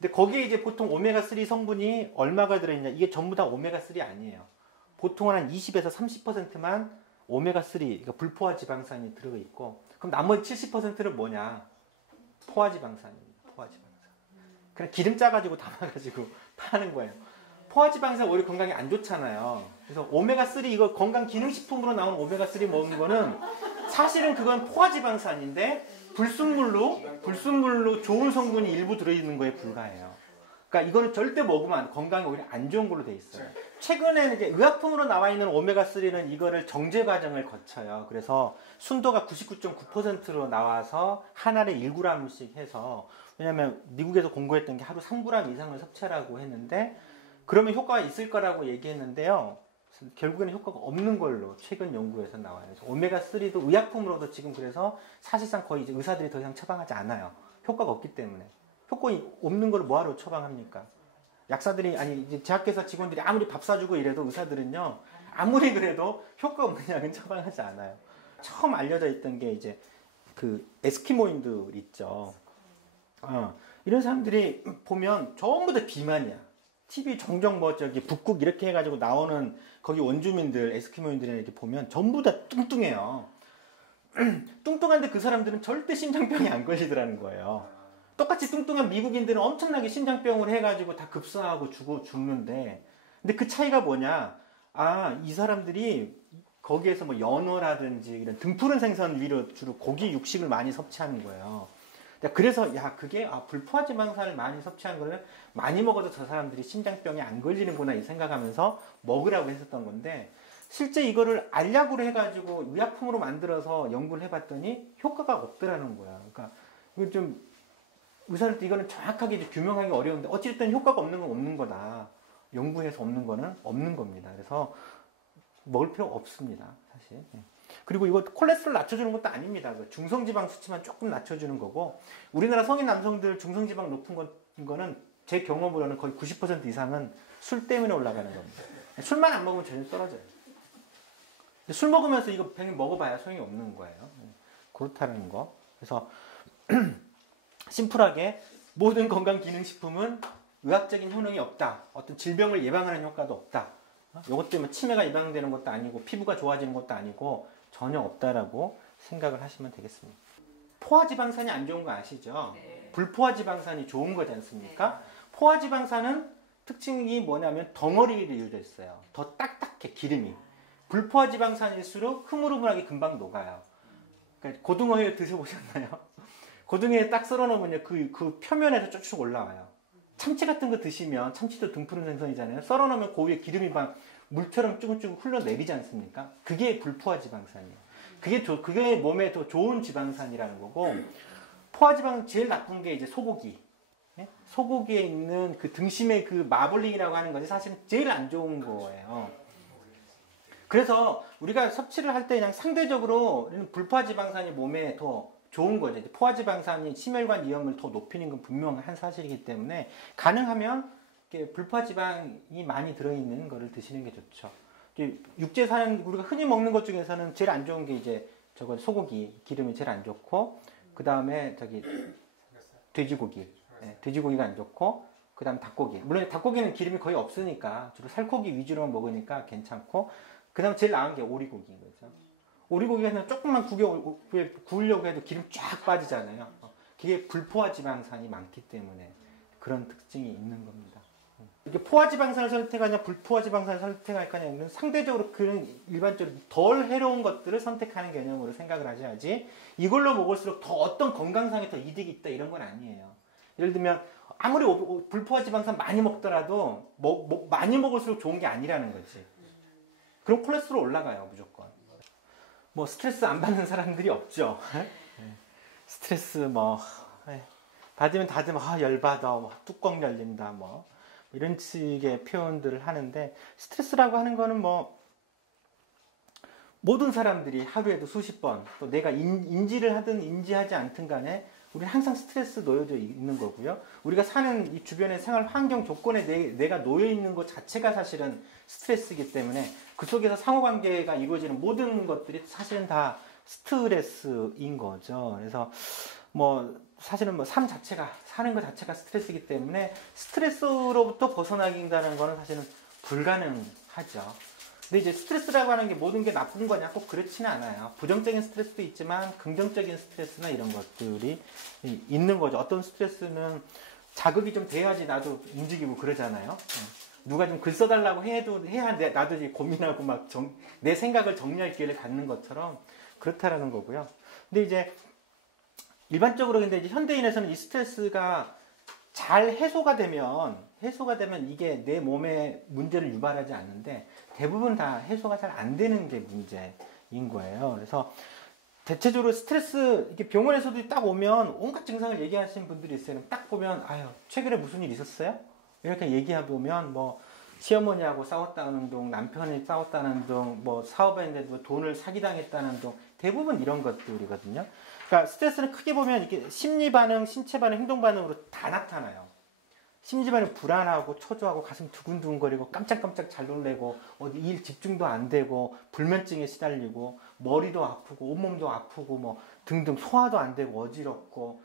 근데 거기에 이제 보통 오메가3 성분이 얼마가 들어있냐. 이게 전부 다 오메가3 아니에요. 보통은 한 20에서 30%만 오메가3, 그러니까 불포화 지방산이 들어있고 그럼 나머지 70%는 뭐냐? 포화지방산입니다. 포화지방산. 그냥 기름 짜가지고 담아가지고 파는 거예요. 포화지방산 오히려 건강에 안 좋잖아요. 그래서 오메가3 이거 건강기능식품으로 나오는 오메가3 먹는 거는 사실은 그건 포화지방산인데 불순물로 좋은 성분이 일부 들어있는 거에 불과해요. 그러니까 이거는 절대 먹으면 안, 건강에 오히려 안 좋은 걸로 돼 있어요. 최근에는 이제 의약품으로 나와 있는 오메가3는 이거를 정제 과정을 거쳐요. 그래서 순도가 99.9%로 나와서 한 알에 1g씩 해서 왜냐면 미국에서 공고했던 게 하루 3g 이상을 섭취하라고 했는데 그러면 효과가 있을 거라고 얘기했는데요. 결국에는 효과가 없는 걸로 최근 연구에서 나와요. 그래서 오메가3도 의약품으로도 지금 그래서 사실상 거의 이제 의사들이 더 이상 처방하지 않아요. 효과가 없기 때문에. 효과가 없는 걸 뭐하러 처방합니까? 약사들이 아니 이제 제약회사 직원들이 아무리 밥 사주고 이래도 의사들은요 아무리 그래도 효과 없는 약은 처방하지 않아요. 처음 알려져 있던 게 이제 그 에스키모인들 있죠. 이런 사람들이 보면 전부 다 비만이야. TV 종종 뭐 저기 북극 이렇게 해가지고 나오는 거기 원주민들, 에스키모인들이 이렇게 보면 전부 다 뚱뚱해요. 뚱뚱한데 그 사람들은 절대 심장병이 안 걸리더라는 거예요. 똑같이 뚱뚱한 미국인들은 엄청나게 심장병을 해가지고 다 급사하고 죽는데, 근데 그 차이가 뭐냐? 아, 이 사람들이 거기에서 뭐 연어라든지 이런 등푸른 생선 위로 주로 고기 육식을 많이 섭취하는 거예요. 그래서 야, 그게 불포화지방산을 많이 섭취하는 거는 많이 먹어도 저 사람들이 심장병에 안 걸리는구나 이 생각하면서 먹으라고 했었던 건데, 실제 이거를 알약으로 해가지고 의약품으로 만들어서 연구를 해봤더니 효과가 없더라는 거야. 그러니까 이거 좀 의사들 이거는 정확하게 이제 규명하기 어려운데 어찌됐든 효과가 없는 건 없는 거다. 연구해서 없는 거는 없는 겁니다. 그래서 먹을 필요 없습니다, 사실. 그리고 이거 콜레스테롤 낮춰주는 것도 아닙니다. 중성지방 수치만 조금 낮춰주는 거고, 우리나라 성인 남성들 중성지방 높은 거는 제 경험으로는 거의 90% 이상은 술 때문에 올라가는 겁니다. 술만 안 먹으면 전혀 떨어져요. 술 먹으면서 이거 병 먹어봐야 소용이 없는 거예요. 그렇다는 거. 그래서 심플하게 모든 건강기능식품은 의학적인 효능이 없다. 어떤 질병을 예방하는 효과도 없다. 이것 때문에 치매가 예방되는 것도 아니고 피부가 좋아지는 것도 아니고 전혀 없다라고 생각을 하시면 되겠습니다. 포화지방산이 안 좋은 거 아시죠? 네. 불포화지방산이 좋은 거지 않습니까? 포화지방산은 특징이 뭐냐면 덩어리로 이루어져 있어요. 더 딱딱해, 기름이. 불포화지방산일수록 흐물흐물하게 금방 녹아요. 그러니까 고등어회 드셔보셨나요? 고등어회 딱 썰어놓으면 그 표면에서 쭉쭉 올라와요. 참치 같은 거 드시면, 참치도 등푸른 생선이잖아요. 썰어놓으면 그 위에 기름이 막 물처럼 쭈글쭈글 흘러내리지 않습니까? 그게 불포화지방산이에요. 그게 몸에 더 좋은 지방산이라는 거고, 포화지방 제일 나쁜 게 이제 소고기. 예? 소고기에 있는 그 등심의 그 마블링이라고 하는 것이 사실은 제일 안 좋은 거예요. 그래서 우리가 섭취를 할 때 그냥 상대적으로 불포화지방산이 몸에 더 좋은 거죠. 포화지방산이 심혈관 위험을 더 높이는 건 분명한 사실이기 때문에 가능하면 불포화지방이 많이 들어있는 거를 드시는 게 좋죠. 육지에 사는 우리가 흔히 먹는 것 중에서는 제일 안 좋은 게 이제 저거 소고기 기름이 제일 안 좋고, 그 다음에 돼지고기, 네, 돼지고기가 안 좋고, 그 다음 닭고기. 물론 닭고기는 기름이 거의 없으니까 주로 살코기 위주로만 먹으니까 괜찮고, 그 다음 제일 나은 게 오리고기인 거죠. 오리고기가 그냥 조금만 구우려고 해도 기름 쫙 빠지잖아요. 그게 불포화지방산이 많기 때문에 그런 특징이 있는 겁니다. 이게 포화지방산을 선택하냐 불포화지방산을 선택할 거냐는 상대적으로 그런 일반적으로 덜 해로운 것들을 선택하는 개념으로 생각을 하셔야지, 이걸로 먹을수록 더 어떤 건강상에 더 이득이 있다 이런 건 아니에요. 예를 들면 아무리 불포화지방산 많이 먹더라도 많이 먹을수록 좋은 게 아니라는 거지. 그럼 콜레스테롤 올라가요, 무조건. 뭐 스트레스 안 받는 사람들이 없죠. 스트레스 받으면 열받아, 뚜껑 열린다, 이런 식의 표현들을 하는데, 스트레스라고 하는 거는 모든 사람들이 하루에도 수십 번, 또 내가 인지를 하든 인지하지 않든 간에 우리는 항상 스트레스 놓여져 있는 거고요. 우리가 사는 이 주변의 생활 환경 조건에 내가 놓여 있는 것 자체가 사실은 스트레스이기 때문에 그 속에서 상호관계가 이루어지는 모든 것들이 사실은 다 스트레스인 거죠. 그래서 사실은 삶 자체가, 사는 것 자체가 스트레스이기 때문에 스트레스로부터 벗어나긴다는 거는 사실은 불가능하죠. 근데 이제 스트레스라고 하는 게 모든 게 나쁜 거냐? 꼭 그렇지는 않아요. 부정적인 스트레스도 있지만 긍정적인 스트레스나 이런 것들이 있는 거죠. 어떤 스트레스는 자극이 좀 돼야지 나도 움직이고 그러잖아요. 누가 좀 글 써달라고 해야 나도 이제 고민하고 내 생각을 정리할 기회를 갖는 것처럼 그렇다라는 거고요. 근데 이제 일반적으로 근데 이제 현대인에서는 이 스트레스가 잘 해소가 되면 이게 내 몸에 문제를 유발하지 않는데, 대부분 다 해소가 잘 안 되는 게 문제인 거예요. 그래서 대체적으로 스트레스, 이렇게 병원에서도 딱 오면 온갖 증상을 얘기하시는 분들이 있어요. 딱 보면, 최근에 무슨 일 있었어요? 이렇게 얘기해보면, 시어머니하고 싸웠다는 둥, 남편이 싸웠다는 둥, 사업했는데 돈을 사기당했다는 둥, 대부분 이런 것들이거든요. 그러니까 스트레스는 크게 보면 이렇게 심리 반응, 신체 반응, 행동 반응으로 다 나타나요. 심리 반응 불안하고 초조하고 가슴 두근두근거리고 깜짝깜짝 잘 놀래고 어디 일 집중도 안 되고 불면증에 시달리고 머리도 아프고 온몸도 아프고 등등 소화도 안 되고 어지럽고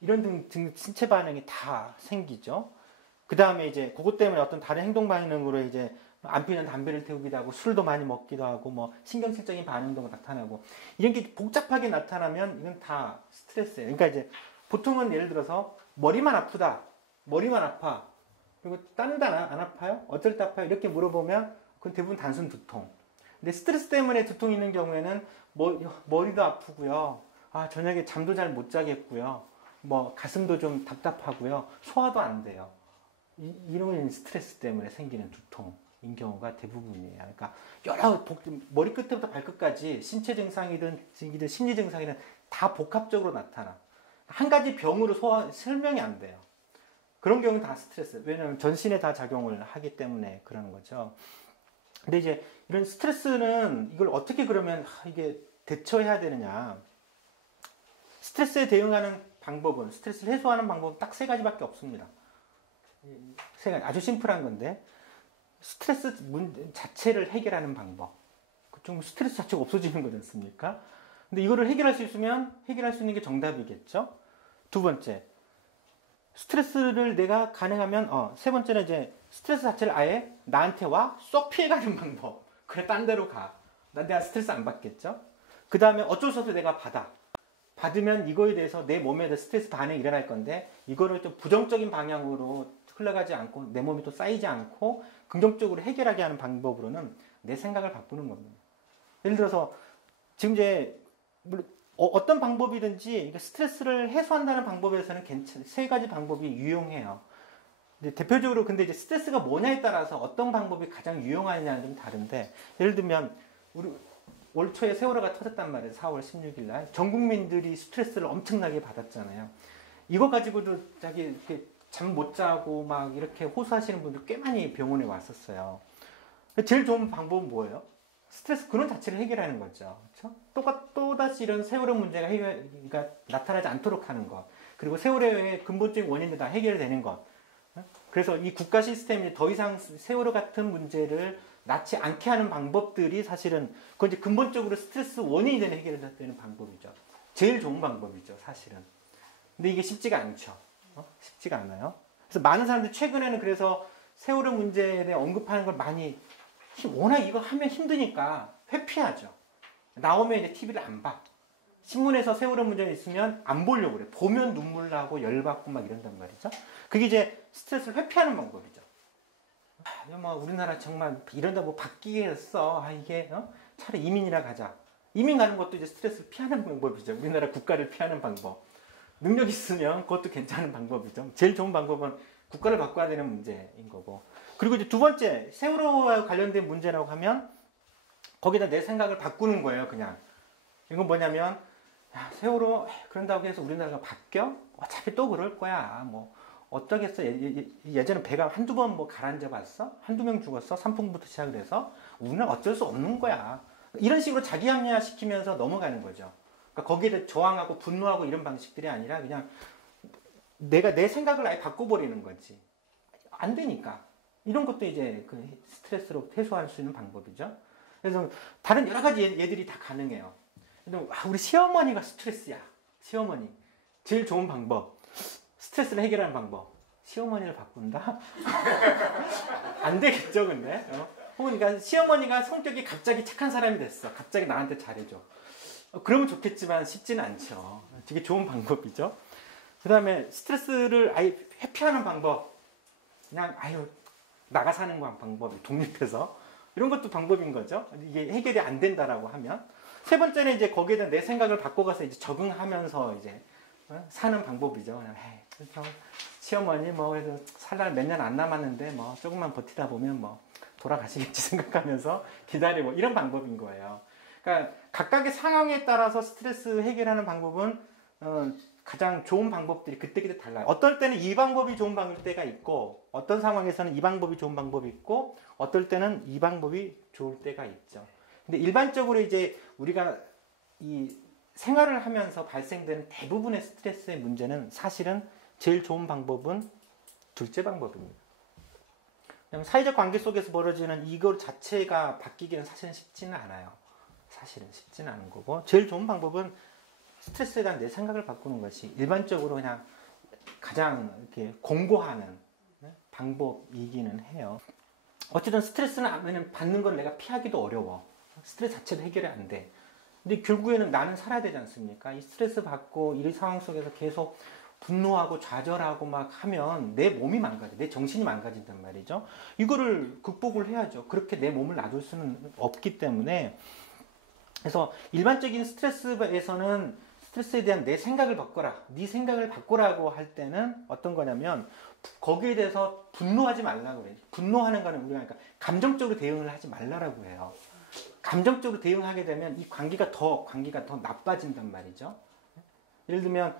이런 등 신체 반응이 다 생기죠. 그 다음에 이제 그것 때문에 어떤 다른 행동 반응으로 이제 안 피는 담배를 태우기도 하고 술도 많이 먹기도 하고 뭐 신경질적인 반응도 나타나고 이런 게 복잡하게 나타나면 이건 다 스트레스예요. 그러니까 이제 보통은 예를 들어서 머리만 아프다, 머리만 아파. 그리고 딴 데는 안 아파요? 어쩔 때 아파요? 이렇게 물어보면 그건 대부분 단순 두통. 근데 스트레스 때문에 두통이 있는 경우에는 머리도 아프고요. 아, 저녁에 잠도 잘 못 자겠고요. 뭐 가슴도 좀 답답하고요. 소화도 안 돼요. 이런 스트레스 때문에 생기는 두통인 경우가 대부분이에요. 그러니까 여러 머리 끝부터 발끝까지 신체 증상이든 심리 증상이든 다 복합적으로 나타나. 한 가지 병으로 설명이 안 돼요. 그런 경우는 다 스트레스. 왜냐하면 전신에 다 작용을 하기 때문에 그러는 거죠. 근데 이제 이런 스트레스는 이걸 어떻게 그러면 이게 대처해야 되느냐. 스트레스에 대응하는 방법은, 스트레스를 해소하는 방법은 딱 세 가지밖에 없습니다. 세 가지. 아주 심플한 건데, 스트레스 문제 자체를 해결하는 방법. 좀 스트레스 자체가 없어지는 거지 않습니까? 근데 이거를 해결할 수 있으면 해결할 수 있는 게 정답이겠죠? 두 번째. 스트레스를 내가 가능하면, 세 번째는 이제 스트레스 자체를 아예 나한테 와 쏙 피해가는 방법. 그래, 딴 데로 가. 내가 스트레스 안 받겠죠? 그 다음에 어쩔 수 없이 내가 받으면 이거에 대해서 내 몸에 대해 스트레스 반응이 일어날 건데, 이거를 좀 부정적인 방향으로 흘러가지 않고, 내 몸이 또 쌓이지 않고, 긍정적으로 해결하게 하는 방법으로는 내 생각을 바꾸는 겁니다. 예를 들어서, 지금 이제, 어떤 방법이든지 스트레스를 해소한다는 방법에서는 세 가지 방법이 유용해요. 근데 대표적으로 근데 이제 스트레스가 뭐냐에 따라서 어떤 방법이 가장 유용하냐는 좀 다른데, 예를 들면 우리 올 초에 세월호가 터졌단 말이에요. 4월 16일 날 전 국민들이 스트레스를 엄청나게 받았잖아요. 이거 가지고도 자기 잠 못 자고 막 이렇게 호소하시는 분들 꽤 많이 병원에 왔었어요. 제일 좋은 방법은 뭐예요? 스트레스 근원 자체를 해결하는 거죠. 그렇죠? 또다시 이런 세월호 문제가 나타나지 않도록 하는 것. 그리고 세월호의 근본적인 원인이 다 해결되는 것. 그래서 이 국가 시스템이 더 이상 세월호 같은 문제를 낳지 않게 하는 방법들이 사실은 그건 이제 근본적으로 스트레스 원인이 되는 해결되는 방법이죠. 제일 좋은 방법이죠, 사실은. 근데 이게 쉽지가 않죠. 쉽지가 않아요. 그래서 많은 사람들이 최근에는 그래서 세월호 문제에 대해 언급하는 걸 많이 워낙 이거 하면 힘드니까 회피하죠. 나오면 이제 TV를 안 봐. 신문에서 세월호 문제가 있으면 안 보려고 그래. 보면 눈물 나고 열받고 막 이런단 말이죠. 그게 이제 스트레스를 회피하는 방법이죠. 뭐 우리나라 정말 이런다 뭐 바뀌겠어. 이게 차라리 이민이나 가자. 이민 가는 것도 이제 스트레스를 피하는 방법이죠. 우리나라 국가를 피하는 방법. 능력 있으면 그것도 괜찮은 방법이죠. 제일 좋은 방법은 국가를 바꿔야 되는 문제인 거고. 그리고 이제 두 번째, 세월호와 관련된 문제라고 하면 거기다 내 생각을 바꾸는 거예요, 그냥. 이건 뭐냐면, 세월호 그런다고 해서 우리나라가 바뀌어? 어차피 또 그럴 거야. 뭐 어떠겠어? 예전에 배가 한두 번 뭐 가라앉아 봤어? 한두 명 죽었어? 산풍부터 시작을 해서 우리나라 어쩔 수 없는 거야. 이런 식으로 자기 합리화 시키면서 넘어가는 거죠. 그러니까 거기에 대해 저항하고 분노하고 이런 방식들이 아니라 그냥 내가 내 생각을 아예 바꿔버리는 거지. 안 되니까. 이런 것도 이제 그 스트레스로 해소할 수 있는 방법이죠. 그래서 다른 여러 가지 예들이 다 가능해요. 우리 시어머니가 스트레스야. 시어머니. 제일 좋은 방법. 스트레스를 해결하는 방법. 시어머니를 바꾼다? 안 되겠죠, 근데. 혹은 그러니까 시어머니가 성격이 갑자기 착한 사람이 됐어. 갑자기 나한테 잘해줘. 그러면 좋겠지만 쉽지는 않죠. 되게 좋은 방법이죠. 그 다음에 스트레스를 아예 회피하는 방법. 그냥 나가 사는 방법이 독립해서 이런 것도 방법인 거죠. 이게 해결이 안 된다라고 하면 세 번째는 이제 거기에 대한 내 생각을 바꿔가서 이제 적응하면서 이제 사는 방법이죠. 그냥 시어머니 뭐 그래도 살 날 몇 년 안 남았는데 뭐 조금만 버티다 보면 뭐 돌아가시겠지 생각하면서 기다리고 이런 방법인 거예요. 그러니까 각각의 상황에 따라서 스트레스 해결하는 방법은 가장 좋은 방법들이 그때그때 달라요. 어떨 때는 이 방법이 좋은 방법일 때가 있고 어떤 상황에서는 이 방법이 좋은 방법이 있고 어떨 때는 이 방법이 좋을 때가 있죠. 근데 일반적으로 이제 우리가 이 생활을 하면서 발생되는 대부분의 스트레스의 문제는 사실은 제일 좋은 방법은 둘째 방법입니다. 사회적 관계 속에서 벌어지는 이거 자체가 바뀌기는 사실은 쉽지는 않아요. 사실은 쉽지는 않은 거고 제일 좋은 방법은 스트레스에 대한 내 생각을 바꾸는 것이 일반적으로 그냥 가장 이렇게 공고하는 방법이기는 해요. 어쨌든 스트레스는 받는 건 내가 피하기도 어려워. 스트레스 자체도 해결이 안 돼. 근데 결국에는 나는 살아야 되지 않습니까? 이 스트레스 받고 이 상황 속에서 계속 분노하고 좌절하고 막 하면 내 몸이 망가져. 내 정신이 망가진단 말이죠. 이거를 극복을 해야죠. 그렇게 내 몸을 놔둘 수는 없기 때문에. 그래서 일반적인 스트레스에서는 스트레스에 대한 내 생각을 바꿔라. 네 생각을 바꾸라고 할 때는 어떤 거냐면 거기에 대해서 분노하지 말라고 그래요. 분노하는 거는 우리가 그러니까 감정적으로 대응을 하지 말라고 해요. 감정적으로 대응하게 되면 이 관계가 더 나빠진단 말이죠. 예를 들면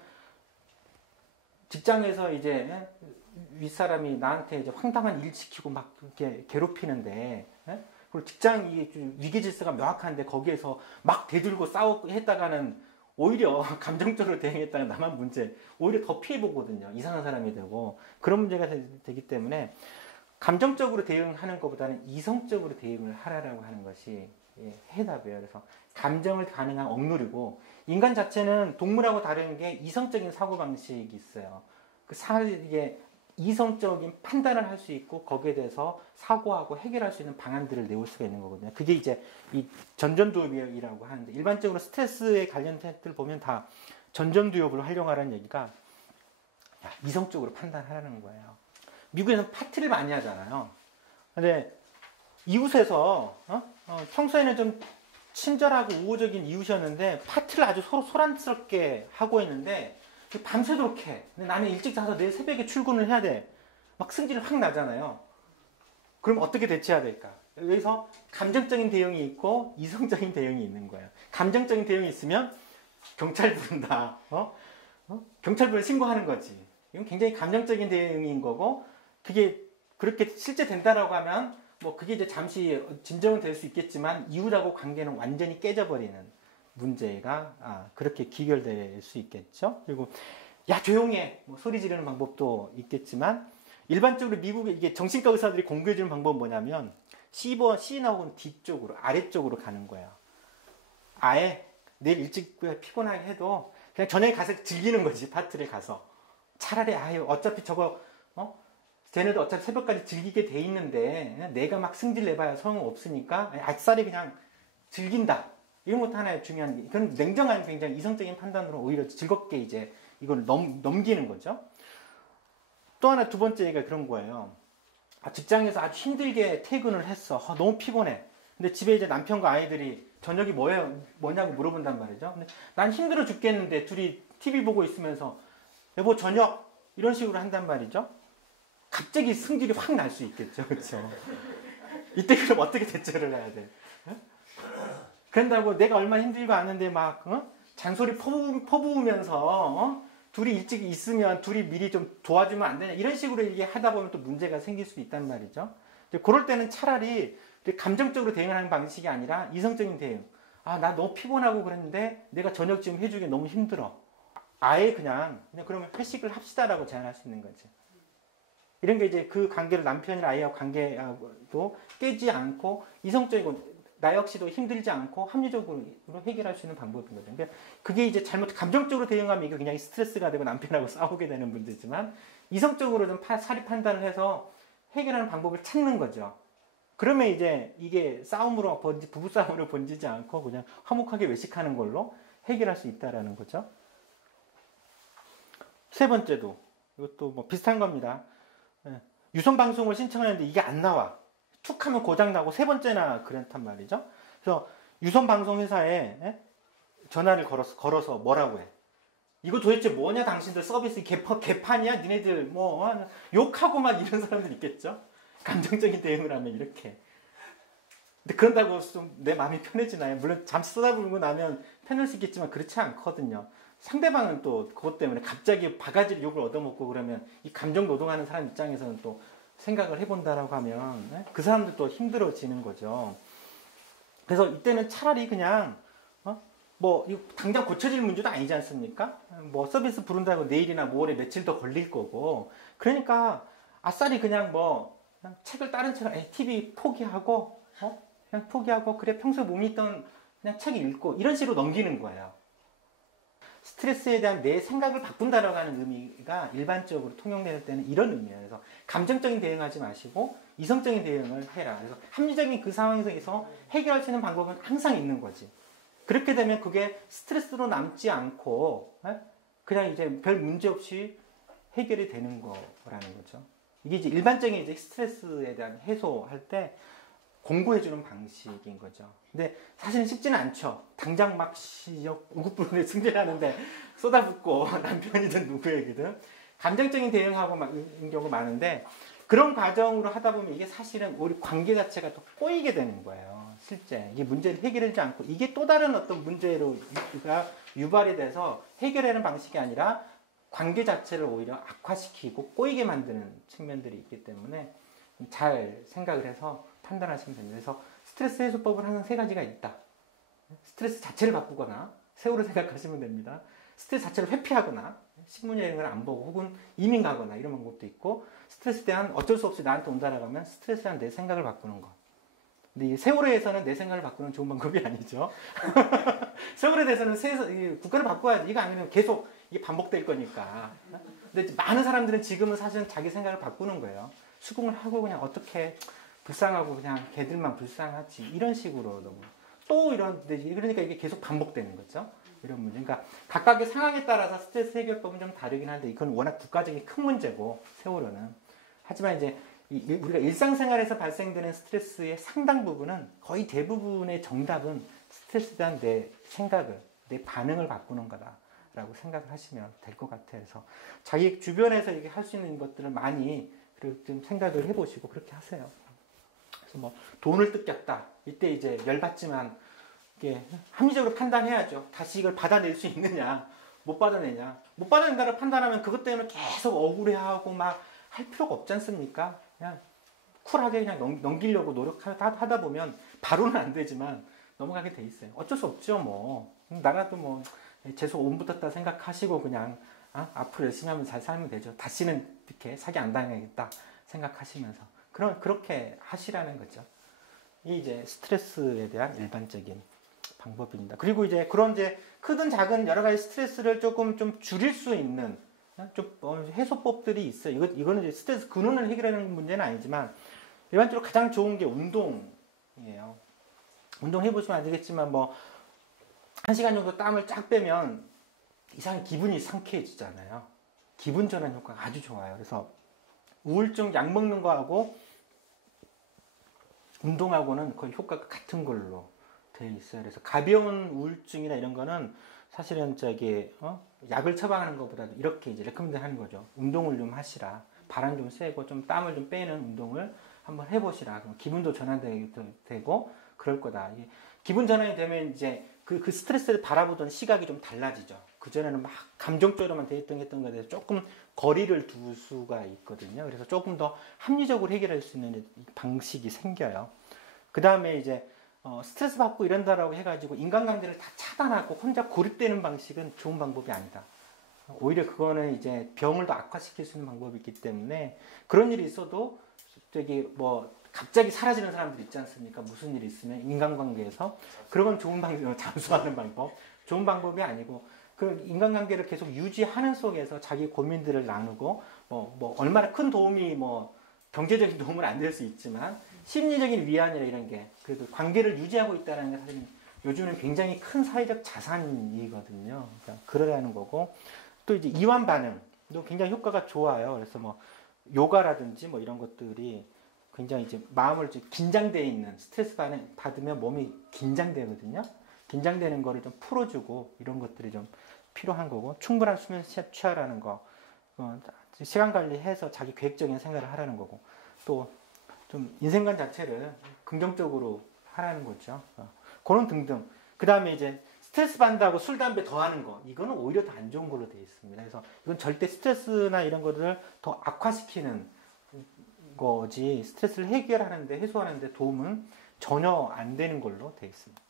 직장에서 이제 윗사람이 나한테 이제 황당한 일 시키고 막 이렇게 괴롭히는데, 그리고 직장이 위계 질서가 명확한데 거기에서 막 대들고 싸우고 했다가는 오히려 감정적으로 대응했다가 나만 문제, 오히려 더 피해 보거든요. 이상한 사람이 되고 그런 문제가 되기 때문에 감정적으로 대응하는 것보다는 이성적으로 대응을 하라고 하는 것이 해답이에요. 그래서 감정을 가능한 억누르고 인간 자체는 동물하고 다른 게 이성적인 사고방식이 있어요. 이게 이성적인 판단을 할 수 있고 거기에 대해서 사고하고 해결할 수 있는 방안들을 내올 수가 있는 거거든요. 그게 이제 이 전전두엽이라고 하는데 일반적으로 스트레스에 관련된 것들 보면 다 전전두엽을 활용하라는 얘기가 이성적으로 판단하라는 거예요. 미국에서는 파티를 많이 하잖아요. 근데 이웃에서 평소에는 좀 친절하고 우호적인 이웃이었는데 파티를 아주 서로 소란스럽게 하고 있는데 밤새도록 해. 근데 나는 일찍 자서 내일 새벽에 출근을 해야 돼. 막 승질이 확 나잖아요. 그럼 어떻게 대처해야 될까? 여기서 감정적인 대응이 있고 이성적인 대응이 있는 거예요. 감정적인 대응이 있으면 경찰 부른다. 경찰 부르면 신고하는 거지. 이건 굉장히 감정적인 대응인 거고 그게 그렇게 실제 된다라고 하면 뭐 그게 이제 잠시 진정은 될 수 있겠지만 이웃하고 관계는 완전히 깨져버리는 문제가 그렇게 기결될 수 있겠죠. 그리고 야 조용히 해. 뭐 소리 지르는 방법도 있겠지만 일반적으로 미국의 이게 정신과 의사들이 공부해 주는 방법은 뭐냐면 C나오고는 뒤쪽으로 아래쪽으로 가는 거예요. 아예 내일 일찍 피곤하게 해도 그냥 저녁에 가서 즐기는 거지. 파티를 가서 차라리 어차피 저거 쟤네들 어차피 새벽까지 즐기게 돼 있는데 내가 막 승질 내봐야 소용없으니까 아싸리 그냥 즐긴다. 이런 것도 하나의 중요한 게 그런 냉정한 굉장히 이성적인 판단으로 오히려 즐겁게 이제 이걸 넘기는 거죠. 또 하나 두 번째 얘기가 그런 거예요. 직장에서 아주 힘들게 퇴근을 했어. 너무 피곤해. 근데 집에 이제 남편과 아이들이 저녁이 뭐냐고 물어본단 말이죠. 근데 난 힘들어 죽겠는데 둘이 TV 보고 있으면서 여보 저녁 이런 식으로 한단 말이죠. 갑자기 승질이 확 날 수 있겠죠. 그렇죠? 이때 그럼 어떻게 대처를 해야 돼? 그런다고 내가 얼마나 힘들고 아는데 막 잔소리 퍼부으면서 둘이 일찍 있으면 둘이 미리 좀 도와주면 안 되냐 이런 식으로 이게 하다 보면 또 문제가 생길 수 있단 말이죠. 그럴 때는 차라리 감정적으로 대응하는 방식이 아니라 이성적인 대응. 나 너무 피곤하고 그랬는데 내가 저녁 지금 해주기 너무 힘들어. 아예 그냥 그러면 회식을 합시다라고 제안할 수 있는 거지. 이런 게 이제 그 관계를 남편이나 아이하고 관계도 깨지 않고 이성적이고 나 역시도 힘들지 않고 합리적으로 해결할 수 있는 방법인 거죠. 그러니까 그게 이제 감정적으로 대응하면 이게 그냥 스트레스가 되고 남편하고 싸우게 되는 문제지만 이성적으로 좀 사리 판단을 해서 해결하는 방법을 찾는 거죠. 그러면 이제 이게 부부싸움으로 번지지 않고 그냥 화목하게 외식하는 걸로 해결할 수 있다라는 거죠. 세 번째도 이것도 뭐 비슷한 겁니다. 유선 방송을 신청하는데 이게 안 나와. 툭 하면 고장나고 세 번째나 그랬단 말이죠. 그래서 유선 방송 회사에 전화를 걸어서 뭐라고 해. 이거 도대체 뭐냐 당신들 서비스 개판이야? 니네들 뭐 욕하고 막 이런 사람들 있겠죠. 감정적인 대응을 하면 이렇게. 근데 그런다고 좀 내 마음이 편해지나요? 물론 잠시 쏟아부르고 나면 편할 수 있겠지만 그렇지 않거든요. 상대방은 또 그것 때문에 갑자기 바가지로 욕을 얻어먹고 그러면 이 감정 노동하는 사람 입장에서는 또 생각을 해본다라고 하면 그 사람도 또 힘들어지는 거죠. 그래서 이때는 차라리 그냥 뭐 당장 고쳐질 문제도 아니지 않습니까? 뭐 서비스 부른다고 내일이나 모레 며칠 더 걸릴 거고 그러니까 아싸리 그냥 그냥 책을 다른 책을 TV 포기하고 그냥 포기하고 그래 평소에 몸이 있던 그냥 책 읽고 이런 식으로 넘기는 거예요. 스트레스에 대한 내 생각을 바꾼다라고 하는 의미가 일반적으로 통용될 때는 이런 의미예요. 그래서 감정적인 대응하지 마시고 이성적인 대응을 해라. 그래서 합리적인 그 상황에서 해결할 수 있는 방법은 항상 있는 거지. 그렇게 되면 그게 스트레스로 남지 않고 그냥 이제 별 문제 없이 해결이 되는 거라는 거죠. 이게 이제 일반적인 이제 스트레스에 대한 해소할 때 공부해주는 방식인 거죠. 근데 사실은 쉽지는 않죠. 당장 막 우급부근에 승진하는데 쏟아붓고 남편이든 누구에게든 감정적인 대응하고 막 이런 경우가 많은데 그런 과정으로 하다 보면 이게 사실은 우리 관계 자체가 또 꼬이게 되는 거예요. 실제 이게 문제를 해결하지 않고 이게 또 다른 어떤 문제로 유발이 돼서 해결하는 방식이 아니라 관계 자체를 오히려 악화시키고 꼬이게 만드는 측면들이 있기 때문에 잘 생각을 해서 판단하시면 됩니다. 그래서 스트레스 해소법은 항상 세 가지가 있다. 스트레스 자체를 바꾸거나 세월을 생각하시면 됩니다. 스트레스 자체를 회피하거나 신문여행을 안 보고 혹은 이민 가거나 이런 방법도 있고 스트레스에 대한 어쩔 수 없이 나한테 온다라고 하면 스트레스에 대한 내 생각을 바꾸는 것. 근데 이 세월호에서는 내 생각을 바꾸는 좋은 방법이 아니죠. 세월에 대해서는 국가를 바꿔야지. 이거 아니면 계속 이게 반복될 거니까. 근데 많은 사람들은 지금은 사실은 자기 생각을 바꾸는 거예요. 수긍을 하고 그냥 어떻게 불쌍하고 그냥 걔들만 불쌍하지. 이런 식으로 너무. 또 이런, 그러니까 이게 계속 반복되는 거죠. 이런 문제. 그러니까 각각의 상황에 따라서 스트레스 해결법은 좀 다르긴 한데 이건 워낙 국가적인 큰 문제고 세월호는. 하지만 이제 우리가 일상생활에서 발생되는 스트레스의 상당 부분은 거의 대부분의 정답은 스트레스에 대한 내 생각을, 내 반응을 바꾸는 거다라고 생각을 하시면 될 것 같아요. 그래서 자기 주변에서 이렇게 할 수 있는 것들을 많이 좀 생각을 해보시고 그렇게 하세요. 그래서 뭐 돈을 뜯겼다. 이때 이제 열받지만 이게 합리적으로 판단해야죠. 다시 이걸 받아낼 수 있느냐, 못 받아내냐. 못 받아낸다를 판단하면 그것 때문에 계속 억울해하고 막 할 필요가 없지 않습니까? 그냥 쿨하게 그냥 넘기려고 노력하다 보면 바로는 안 되지만 넘어가게 돼 있어요. 어쩔 수 없죠, 뭐. 나라도 뭐 재수 온 붙었다 생각하시고 그냥 앞으로 열심히 하면 잘 살면 되죠. 다시는 이렇게 사기 안 당해야겠다 생각하시면서 그렇게 하시라는 거죠. 이 이제 스트레스에 대한 일반적인 방법입니다. 그리고 이제 그런 이제 크든 작은 여러 가지 스트레스를 조금 좀 줄일 수 있는 좀 해소법들이 있어요. 이거는 이제 스트레스 근원을 해결하는 문제는 아니지만 일반적으로 가장 좋은 게 운동이에요. 운동 해보시면 아시겠지만 뭐 1시간 정도 땀을 쫙 빼면 이상하게 기분이 상쾌해지잖아요. 기분 전환 효과가 아주 좋아요. 그래서 우울증 약 먹는 거하고 운동하고는 거의 효과가 같은 걸로 되어 있어요. 그래서 가벼운 우울증이나 이런 거는 사실은 약을 처방하는 것보다도 이렇게 이제 레코멘드 하는 거죠. 운동을 좀 하시라. 바람 좀 쐬고 좀 땀을 좀 빼는 운동을 한번 해보시라. 그럼 기분도 전환되고 그럴 거다. 기분 전환이 되면 이제 그 스트레스를 바라보던 시각이 좀 달라지죠. 그전에는 막 감정적으로만 했던 것에 대해서 조금 거리를 둘 수가 있거든요. 그래서 조금 더 합리적으로 해결할 수 있는 방식이 생겨요. 그 다음에 이제 스트레스 받고 이런다라고 해가지고 인간관계를 다 차단하고 혼자 고립되는 방식은 좋은 방법이 아니다. 오히려 그거는 이제 병을 더 악화시킬 수 있는 방법이 있기 때문에 그런 일이 있어도 갑자기 사라지는 사람들 있지 않습니까? 무슨 일이 있으면 인간관계에서 그런 건 좋은 방법, 잠수하는 방법, 좋은 방법이 아니고 그 인간관계를 계속 유지하는 속에서 자기 고민들을 나누고 얼마나 큰 도움이 경제적인 도움은 안 될 수 있지만 심리적인 위안이나 이런 게 그래도 관계를 유지하고 있다는 게 사실 요즘은 굉장히 큰 사회적 자산이거든요. 그러니까 그러라는 거고 또 이제 이완 반응도 굉장히 효과가 좋아요. 그래서 요가라든지 이런 것들이 굉장히 이제 마음을 긴장되어 있는 스트레스 받으면 몸이 긴장되거든요. 긴장되는 거를 좀 풀어주고 이런 것들이 좀 필요한 거고 충분한 수면 취하라는 거 시간 관리해서 자기 계획적인 생활을 하라는 거고 또 좀 인생관 자체를 긍정적으로 하라는 거죠. 그런 등등. 그 다음에 이제 스트레스 받는다고 술, 담배 더 하는 거. 이거는 오히려 더 안 좋은 걸로 되어 있습니다. 그래서 이건 절대 스트레스나 이런 것들을 더 악화시키는 거지 스트레스를 해결하는데 해소하는데 도움은 전혀 안 되는 걸로 되어 있습니다.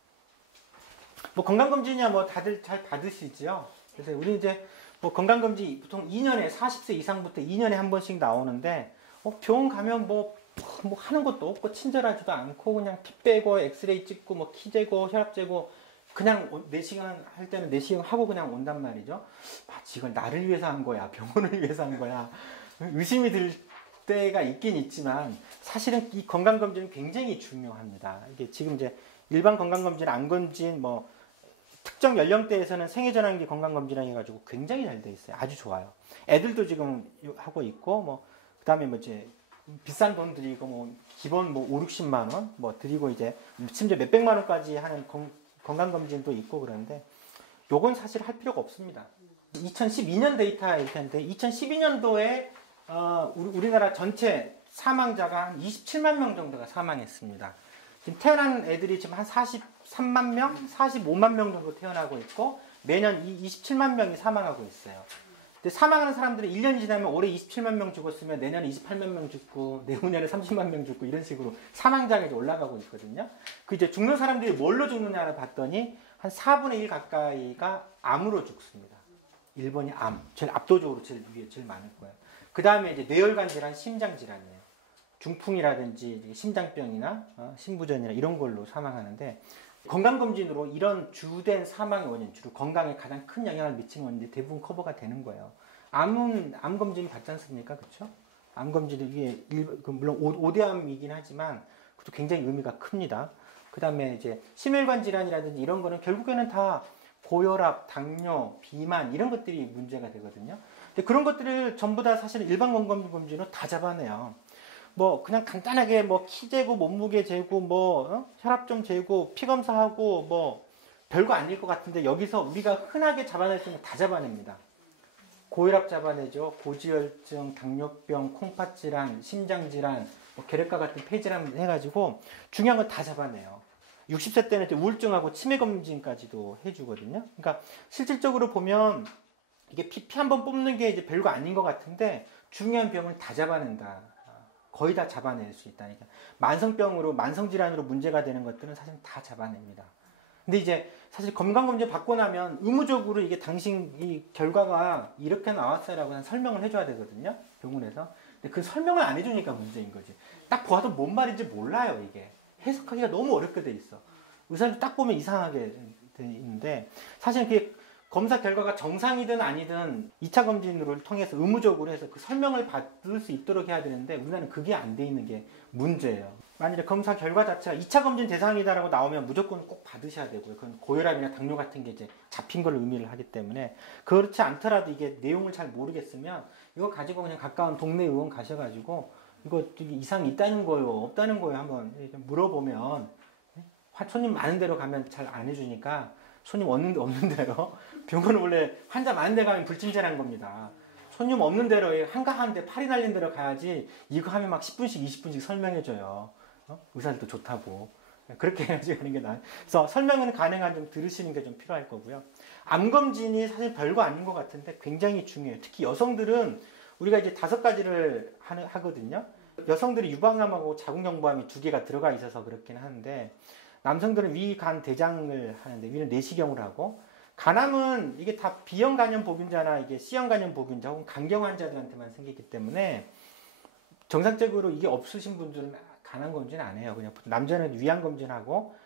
건강검진이야 다들 잘 받으시죠? 그래서 우리 이제 건강검진 보통 2년에 40세 이상부터 2년에 한 번씩 나오는데 병원 가면 하는 것도 없고 친절하지도 않고 그냥 피 빼고 엑스레이 찍고 키 재고 혈압 재고 그냥 4시간 할 때는 4시간 하고 그냥 온단 말이죠. 마치 이걸 나를 위해서 한 거야, 병원을 위해서 한 거야, 의심이 들 때가 있긴 있지만 사실은 이 건강검진은 굉장히 중요합니다. 이게 지금 이제 일반 건강검진, 암검진, 뭐 특정 연령대에서는 생애전환기 건강검진이라 해가지고 굉장히 잘 돼 있어요. 아주 좋아요. 애들도 지금 하고 있고, 뭐 그다음에 뭐 이제 비싼 돈 들이고 뭐 기본 뭐 5, 60만 원 뭐 들이고 이제 심지어 몇백만 원까지 하는 건강검진도 있고 그런데 요건 사실 할 필요가 없습니다. 2012년 데이터일 텐데 2012년도에 우리나라 전체 사망자가 한 27만 명 정도가 사망했습니다. 지금 태어난 애들이 지금 한 43만 명, 45만 명 정도 태어나고 있고 매년 27만 명이 사망하고 있어요. 근데 사망하는 사람들이 1년 지나면 올해 27만 명 죽었으면 내년에 28만 명 죽고 내후년에 30만 명 죽고 이런 식으로 사망자가 이제 올라가고 있거든요. 그 이제 죽는 사람들이 뭘로 죽느냐를 봤더니 한 4분의 1 가까이가 암으로 죽습니다. 1번이 암, 제일 압도적으로 제일 위에 제일 많을 거예요. 그 다음에 이제 뇌혈관 질환, 심장 질환이에요. 중풍이라든지 심장병이나 심부전이나 이런 걸로 사망하는데 건강검진으로 이런 주된 사망의 원인, 주로 건강에 가장 큰 영향을 미치는 원인들이 대부분 커버가 되는 거예요. 암은 암검진 받지 않습니까? 그렇죠? 암검진이 이게 물론 5대암이긴 하지만 그것도 굉장히 의미가 큽니다. 그 다음에 이제 심혈관 질환이라든지 이런 거는 결국에는 다 고혈압, 당뇨, 비만 이런 것들이 문제가 되거든요. 근데 그런 것들을 전부 다 사실 일반 건강검진으로 다 잡아내요. 뭐 그냥 간단하게 뭐 키 재고 몸무게 재고 뭐 혈압 좀 재고 피 검사하고 뭐 별거 아닐 것 같은데 여기서 우리가 흔하게 잡아낼 수 있는 거 다 잡아냅니다. 고혈압 잡아내죠. 고지혈증, 당뇨병, 콩팥질환, 심장질환, 뭐 결핵과 같은 폐질환 해가지고 중요한 건 다 잡아내요. 60세 때는 우울증하고 치매 검진까지도 해주거든요. 그러니까 실질적으로 보면 이게 피 한 번 뽑는 게 이제 별거 아닌 것 같은데 중요한 병을 다 잡아낸다. 거의 다 잡아낼 수 있다니까. 만성병으로, 만성질환으로 문제가 되는 것들은 사실 다 잡아냅니다. 근데 이제 사실 건강검진 받고 나면 의무적으로 이게 당신 이 결과가 이렇게 나왔어요라고 설명을 해줘야 되거든요. 병원에서. 근데 그 설명을 안 해주니까 문제인 거지. 딱 봐도 뭔 말인지 몰라요, 이게. 해석하기가 너무 어렵게 돼 있어. 의사도 딱 보면 이상하게 돼 있는데 사실 그게 검사 결과가 정상이든 아니든 2차 검진을 통해서 의무적으로 해서 그 설명을 받을 수 있도록 해야 되는데 우리나라는 그게 안 돼 있는 게 문제예요. 만약에 검사 결과 자체가 2차 검진 대상이다라고 나오면 무조건 꼭 받으셔야 되고요. 그건 고혈압이나 당뇨 같은 게 이제 잡힌 걸 의미를 하기 때문에 그렇지 않더라도 이게 내용을 잘 모르겠으면 이거 가지고 그냥 가까운 동네 의원 가셔가지고 이거 이상이 있다는 거예요, 없다는 거예요 한번 물어보면 손님 많은 데로 가면 잘 안 해주니까 손님 없는 대로 병원은 원래 환자 많은 데 가면 불친절한 겁니다. 손님 없는 대로 한가한데 팔이 날린 대로 가야지 이거 하면 막 10분씩 20분씩 설명해줘요. 의사들도 좋다고. 그렇게 해야지 하는 게 나아요. 그래서 설명은 가능한 좀 들으시는 게 좀 필요할 거고요. 암검진이 사실 별거 아닌 것 같은데 굉장히 중요해요. 특히 여성들은 우리가 이제 5가지를 하거든요. 여성들이 유방암하고 자궁경부암이 2개가 들어가 있어서 그렇긴 하는데 남성들은 위, 간, 대장을 하는데 위는 내시경을 하고 간암은 이게 다 B형 간염 보균자나 이게 C형 간염 보균자 혹은 간경 환자들한테만 생기기 때문에 정상적으로 이게 없으신 분들은 간암 검진 안 해요. 그냥 남자는 위암 검진하고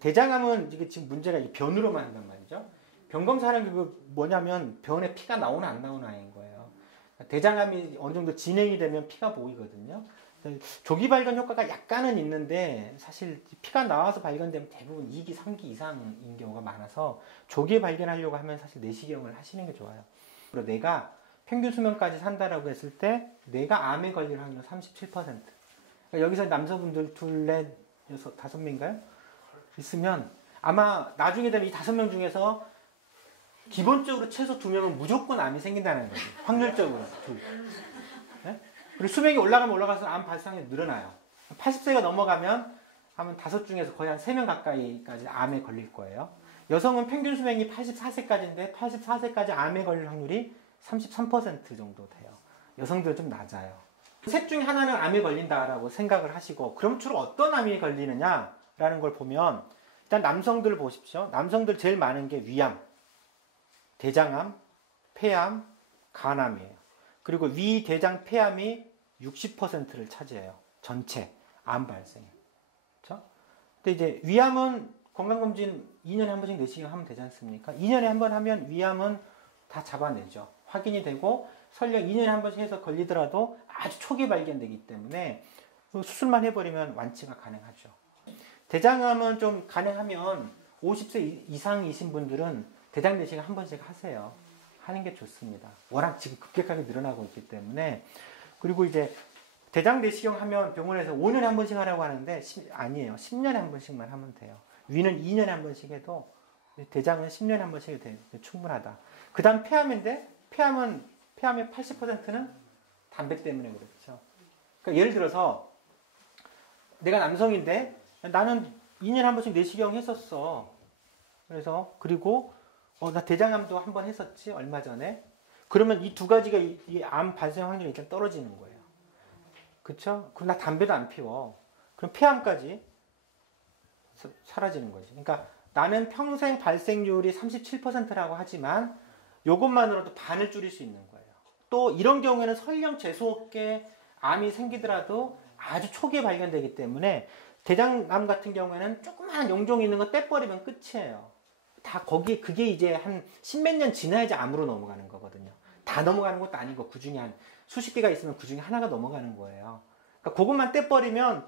대장암은 이게 지금 문제가 변으로만 한단 말이죠. 변 검사는 그 뭐냐면 변에 피가 나오나 안 나오나인 거예요. 대장암이 어느 정도 진행이 되면 피가 보이거든요. 조기 발견 효과가 약간은 있는데 사실 피가 나와서 발견되면 대부분 2기, 3기 이상인 경우가 많아서 조기에 발견하려고 하면 사실 내시경을 하시는 게 좋아요. 그리고 내가 평균 수명까지 산다라고 했을 때 내가 암에 걸릴 확률은 37%. 그러니까 여기서 남성분들 둘, 넷, 여섯, 5명인가요? 있으면 아마 나중에 되면 이 5명 중에서 기본적으로 최소 2명은 무조건 암이 생긴다는 거죠. 확률적으로. 네? 그리고 수명이 올라가면 올라가서 암 발생이 늘어나요. 80세가 넘어가면 하면 5 중에서 거의 한 3명 가까이까지 암에 걸릴 거예요. 여성은 평균 수명이 84세까지인데 84세까지 암에 걸릴 확률이 33% 정도 돼요. 여성들은 좀 낮아요. 셋 중에 하나는 암에 걸린다라고 생각을 하시고 그럼 주로 어떤 암이 걸리느냐라는 걸 보면 일단 남성들 보십시오. 남성들 제일 많은 게 위암, 대장암, 폐암, 간암이에요. 그리고 위, 대장, 폐암이 60%를 차지해요. 전체 암 발생에. 그렇죠? 근데 이제 위암은 건강검진 2년에 한 번씩 내시경 하면 되지 않습니까? 2년에 한 번 하면 위암은 다 잡아내죠. 확인이 되고 설령 2년에 한 번씩 해서 걸리더라도 아주 초기 발견되기 때문에 수술만 해버리면 완치가 가능하죠. 대장암은 좀 가능하면 50세 이상이신 분들은 대장 내시경 한 번씩 하세요. 하는 게 좋습니다. 워낙 지금 급격하게 늘어나고 있기 때문에. 그리고 이제 대장 내시경 하면 병원에서 5년에 한 번씩 하라고 하는데 아니에요. 10년에 한 번씩만 하면 돼요. 위는 2년에 한 번씩 해도 대장은 10년에 한 번씩 해도 충분하다. 그 다음 폐암인데 폐암의 80%는 담배 때문에 그렇죠. 그러니까 예를 들어서 내가 남성인데 나는 2년에 한 번씩 내시경 했었어. 그래서 그리고 나 대장암도 한 번 했었지 얼마 전에. 그러면 이 두 가지가 이 암 발생 확률이 일단 떨어지는 거예요. 그렇죠? 그럼 나 담배도 안 피워. 그럼 폐암까지 사라지는 거지. 그러니까 나는 평생 발생률이 37%라고 하지만 이것만으로도 반을 줄일 수 있는 거예요. 또 이런 경우에는 설령 재수없게 암이 생기더라도 아주 초기에 발견되기 때문에 대장암 같은 경우에는 조그마한 용종이 있는 거 떼버리면 끝이에요. 다 거기에 그게 이제 한 십몇 년 지나야지 암으로 넘어가는 거거든요. 다 넘어가는 것도 아니고 그 중에 한 수십 개가 있으면 그 중에 하나가 넘어가는 거예요. 그러니까 그것만 떼버리면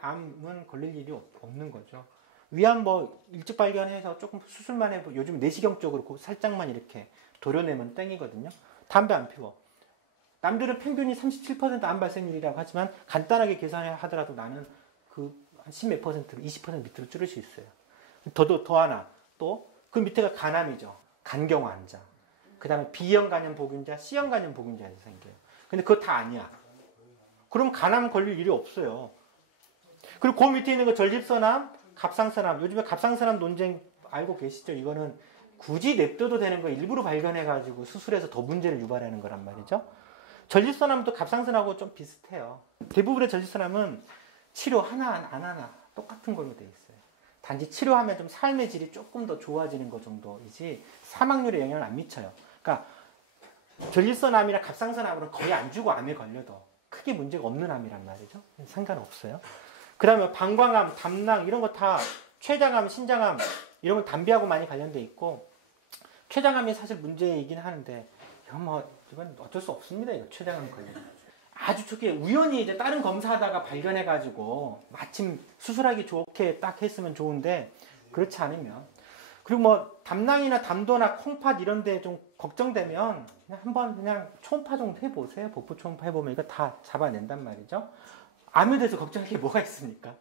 암은 걸릴 일이 없는 거죠. 위암 뭐 일찍 발견해서 조금 수술만 해보 요즘 내시경 쪽으로 살짝만 이렇게 도려내면 땡이거든요. 담배 안 피워. 남들은 평균이 37%암 발생률이라고 하지만 간단하게 계산하더라도 나는 그 한 10몇 %, 20% 밑으로 줄일 수 있어요. 더 하나. 또 그 밑에가 간암이죠. 간경화 환자. 그 다음에 B형 간염 보균자, C형 간염 보균자에서 생겨요. 근데 그거 다 아니야. 그럼 간암 걸릴 일이 없어요. 그리고 그 밑에 있는 거 전립선암, 갑상선암. 요즘에 갑상선암 논쟁 알고 계시죠? 이거는 굳이 냅둬도 되는 거 일부러 발견해가지고 수술해서 더 문제를 유발하는 거란 말이죠. 전립선암도 갑상선하고 좀 비슷해요. 대부분의 전립선암은 치료 하나 안 하나 똑같은 걸로 돼 있어요. 단지 치료하면 좀 삶의 질이 조금 더 좋아지는 것 정도이지 사망률에 영향을 안 미쳐요. 그러니까 전립선암이나 갑상선암으로는 거의 안 주고 암에 걸려도 크게 문제가 없는 암이란 말이죠. 상관없어요. 그 다음에 방광암, 담낭 이런 거 다 췌장암, 신장암 이런 건 담배하고 많이 관련돼 있고 췌장암이 사실 문제이긴 하는데 이건 어쩔 수 없습니다. 이거 췌장암 걸리면. 아주 초기에 우연히 이제 다른 검사하다가 발견해가지고 마침 수술하기 좋게 딱 했으면 좋은데 그렇지 않으면 그리고 뭐 담낭이나 담도나 콩팥 이런 데 좀 걱정되면 그냥 한번 그냥 초음파 정도 해보세요. 복부 초음파 해보면 이거 다 잡아낸단 말이죠. 암에 대해서 걱정할 게 뭐가 있습니까?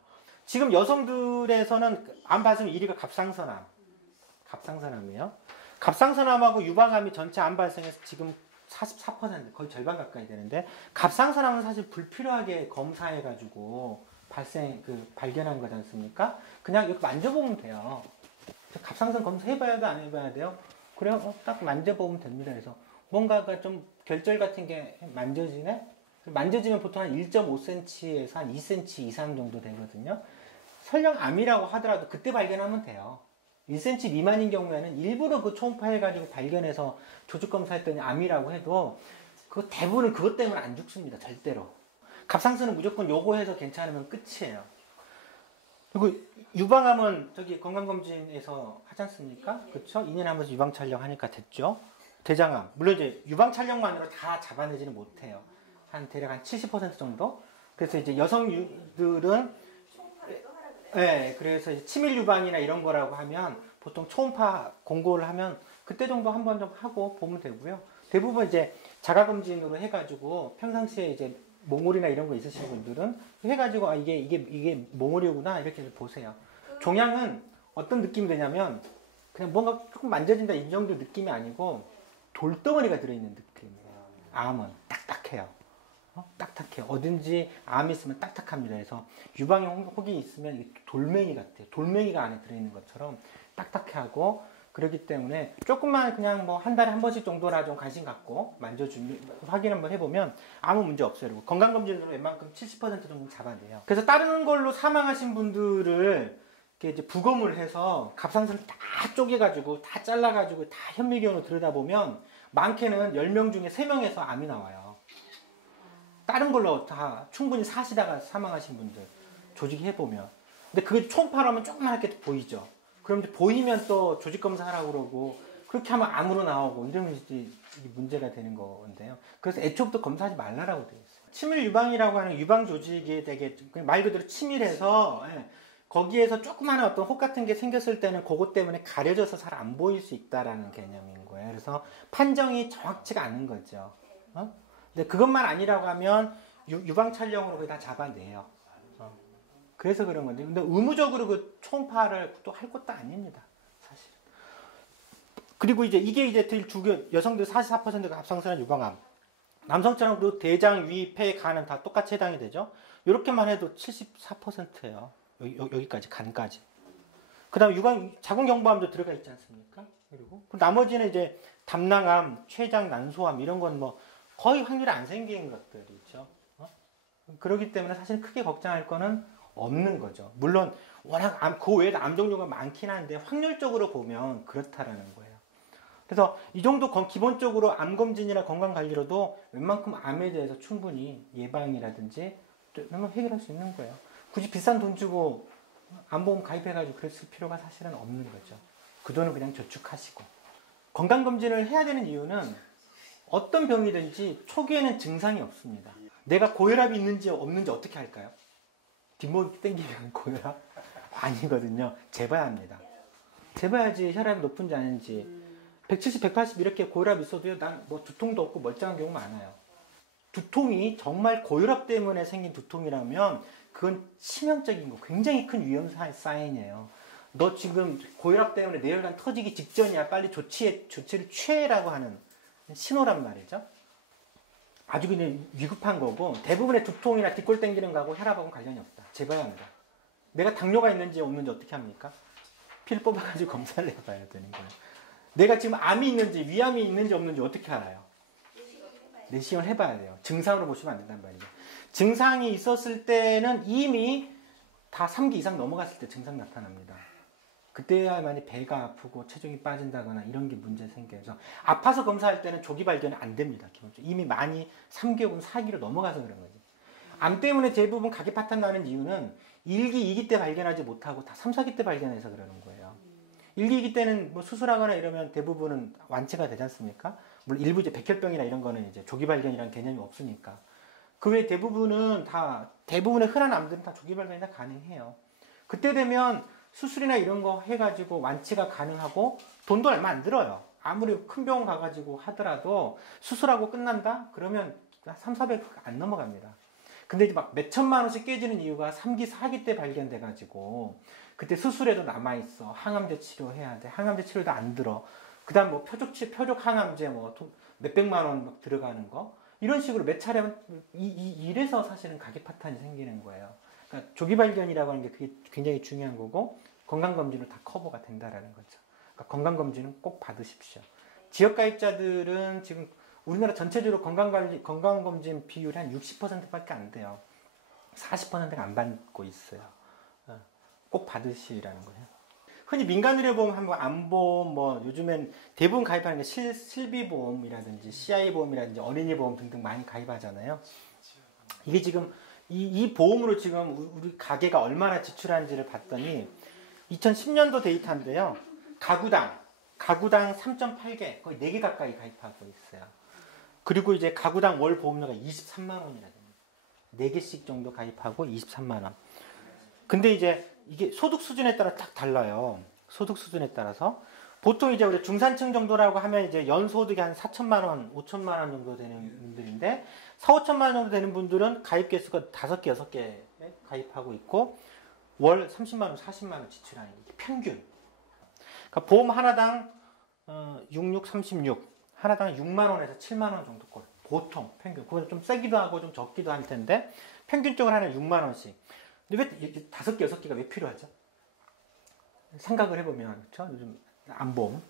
지금 여성들에서는 암 발생 1위가 갑상선암이에요. 갑상선암하고 유방암이 전체 암 발생에서 지금 44% 거의 절반 가까이 되는데 갑상선암은 사실 불필요하게 검사해가지고 발견한 거지 않습니까? 그냥 이렇게 만져보면 돼요. 갑상선 검사해봐야 돼, 안 해봐야 돼요? 그래요? 딱 만져보면 됩니다. 그래서 뭔가가 좀 결절 같은 게 만져지네? 만져지면 보통 한 1.5cm에서 한 2cm 이상 정도 되거든요. 설령 암이라고 하더라도 그때 발견하면 돼요. 1cm 미만인 경우에는 일부러 그 초음파 해가지고 발견해서 조직검사했더니 암이라고 해도 그 대부분은 그것 때문에 안 죽습니다. 절대로. 갑상선은 무조건 요거 해서 괜찮으면 끝이에요. 그리고 유방암은 저기 건강검진에서 하지 않습니까? 그렇죠? 2년에 한 번씩 유방 촬영하니까 됐죠. 대장암. 물론 이제 유방 촬영만으로 다 잡아내지는 못해요. 대략 한 70% 정도? 그래서 이제 여성들은 네, 그래서 치밀 유방이나 이런 거라고 하면 보통 초음파 공고를 하면 그때 정도 한번 좀 하고 보면 되고요. 대부분 이제 자가검진으로 해가지고 평상시에 이제 몽골이나 이런 거 있으신 분들은 해가지고 이게 몽골이구나 이렇게 보세요. 종양은 어떤 느낌이 되냐면 그냥 뭔가 조금 만져진다 이 정도 느낌이 아니고 돌덩어리가 들어있는 느낌이에요. 암은 딱딱해요. 딱딱해요. 어딘지 암이 있으면 딱딱합니다. 그래서 유방에 혹이 있으면 돌멩이 같아요. 돌멩이가 안에 들어있는 것처럼 딱딱해하고 그렇기 때문에 조금만 그냥 뭐 한 달에 한 번씩 정도나 좀 관심 갖고 확인 한번 해보면 아무 문제 없어요. 그리고 건강검진으로 웬만큼 70% 정도 잡아내요. 그래서 다른 걸로 사망하신 분들을 이제 부검을 해서 갑상선을 다 쪼개가지고 다 잘라가지고 다 현미경으로 들여다보면 많게는 10명 중에 3명에서 암이 나와요. 다른 걸로 다 충분히 사시다가 사망하신 분들 조직해보면 근데 그게 초음파라면 조그맣게 보이죠. 그럼 이제 보이면 또 조직검사 하라고 그러고, 그렇게 하면 암으로 나오고, 이러면 이제 이게 문제가 되는 건데요. 그래서 애초부터 검사하지 말라라고 되어 있어요. 치밀 유방이라고 하는 유방 조직이 되게 말 그대로 치밀해서, 예, 거기에서 조그마한 어떤 혹 같은 게 생겼을 때는 그것 때문에 가려져서 잘 안 보일 수 있다라는 개념인 거예요. 그래서 판정이 정확치가 않은 거죠. 근데 그것만 아니라고 하면 유방 촬영으로 거의 다 잡아내요. 그래서 그런 건데, 근데 의무적으로 그 초음파를 또 할 것도 아닙니다, 사실. 그리고 이게 이제 여성들 44%가 갑상선암 유방암. 남성처럼 그 대장, 위, 폐, 간은 다 똑같이 해당이 되죠. 이렇게만 해도 74%예요. 여기까지, 간까지. 그 다음에 자궁경부암도 들어가 있지 않습니까? 그리고 나머지는 이제 담낭암, 췌장, 난소암 이런 건 뭐 거의 확률이 안 생기는 것들이죠. 그렇기 때문에 사실 크게 걱정할 거는 없는 거죠. 물론 워낙 그 외에도 암 종류가 많긴 한데 확률적으로 보면 그렇다라는 거예요. 그래서 이 정도 기본적으로 암 검진이나 건강 관리로도 웬만큼 암에 대해서 충분히 예방이라든지 해결할 수 있는 거예요. 굳이 비싼 돈 주고 암보험 가입해가지고 그랬을 필요가 사실은 없는 거죠. 그 돈은 그냥 저축하시고. 건강검진을 해야 되는 이유는 어떤 병이든지 초기에는 증상이 없습니다. 내가 고혈압이 있는지 없는지 어떻게 할까요? 뒷목이 땡기면 고혈압? 아니거든요. 재봐야 합니다. 재봐야지 혈압이 높은지 아닌지. 170, 180 이렇게 고혈압 있어도요, 난 뭐 두통도 없고 멀쩡한 경우 많아요. 두통이 정말 고혈압 때문에 생긴 두통이라면 그건 치명적인 거, 굉장히 큰 위험 사인이에요. 너 지금 고혈압 때문에 뇌혈관 터지기 직전이야. 빨리 조치를 취해라고 하는 신호란 말이죠. 아주 그냥 위급한 거고, 대부분의 두통이나 뒷골 땡기는 거하고 혈압하고는 관련이 없다. 재봐야 합니다. 내가 당뇨가 있는지 없는지 어떻게 합니까? 피를 뽑아가지고 검사를 해봐야 되는 거예요. 내가 지금 암이 있는지 위암이 있는지 없는지 어떻게 알아요? 내시경을 해봐야 돼요. 증상으로 보시면 안 된단 말이에요. 증상이 있었을 때는 이미 다 3기 이상 넘어갔을 때 증상 나타납니다. 그때야만이 배가 아프고 체중이 빠진다거나 이런 게 문제 생겨서, 아파서 검사할 때는 조기 발견이 안 됩니다. 기본적으로. 이미 많이 3기 혹은 4기로 넘어가서 그런 거지. 암 때문에 대부분 각이 파탄 나는 이유는 1기, 2기 때 발견하지 못하고 다 3, 4기 때 발견해서 그러는 거예요. 1기, 2기 때는 뭐 수술하거나 이러면 대부분은 완치가 되지 않습니까? 물론 일부 이제 백혈병이나 이런 거는 이제 조기 발견이라는 개념이 없으니까. 그 외 대부분의 흔한 암들은 다 조기 발견이 다 가능해요. 그때 되면 수술이나 이런 거 해가지고 완치가 가능하고 돈도 얼마 안 들어요. 아무리 큰 병원 가가지고 하더라도 수술하고 끝난다? 그러면 3, 400 안 넘어갑니다. 근데 이제 막 몇천만 원씩 깨지는 이유가 3기, 4기 때 발견돼가지고 그때 수술에도 남아있어. 항암제 치료해야 돼. 항암제 치료도 안 들어. 그 다음 뭐 표적 항암제 뭐 몇백만 원 막 들어가는 거. 이런 식으로 몇 차례면 이래서 사실은 가계 파탄이 생기는 거예요. 그러니까 조기 발견이라고 하는 게 그게 굉장히 중요한 거고, 건강검진으로 다 커버가 된다라는 거죠. 그러니까 건강검진은 꼭 받으십시오. 지역가입자들은 지금 우리나라 전체적으로 건강검진 비율이 한 60%밖에 안 돼요. 40%가 안 받고 있어요. 꼭 받으시라는 거예요. 흔히 민간의료보험 하면 암보험, 뭐 요즘엔 대부분 가입하는 게 실비보험이라든지 CI보험이라든지 어린이보험 등등 많이 가입하잖아요. 이게 지금 이 보험으로 지금 우리 가게가 얼마나 지출하는지를 봤더니 2010년도 데이터인데요. 가구당 3.8개, 거의 4개 가까이 가입하고 있어요. 그리고 이제 가구당 월 보험료가 23만 원이라 됩니다. 4개씩 정도 가입하고 23만 원. 근데 이제 이게 소득 수준에 따라 딱 달라요. 소득 수준에 따라서. 보통 이제 우리 중산층 정도라고 하면 이제 연소득이 한 4천만 원, 5천만 원 정도 되는 분들인데, 4, 5천만 원 정도 되는 분들은 가입 개수가 5개, 6개 가입하고 있고, 월 30만 원, 40만 원 지출하는 게 평균. 그러니까 보험 하나당 36, 하나당 6만 원에서 7만 원 정도 꼴. 보통 평균. 그건 좀 세기도 하고 좀 적기도 할 텐데, 평균적으로 하나 6만 원씩. 근데 왜 5개, 6개가 왜 필요하죠? 생각을 해보면, 그렇죠? 요즘 암보험,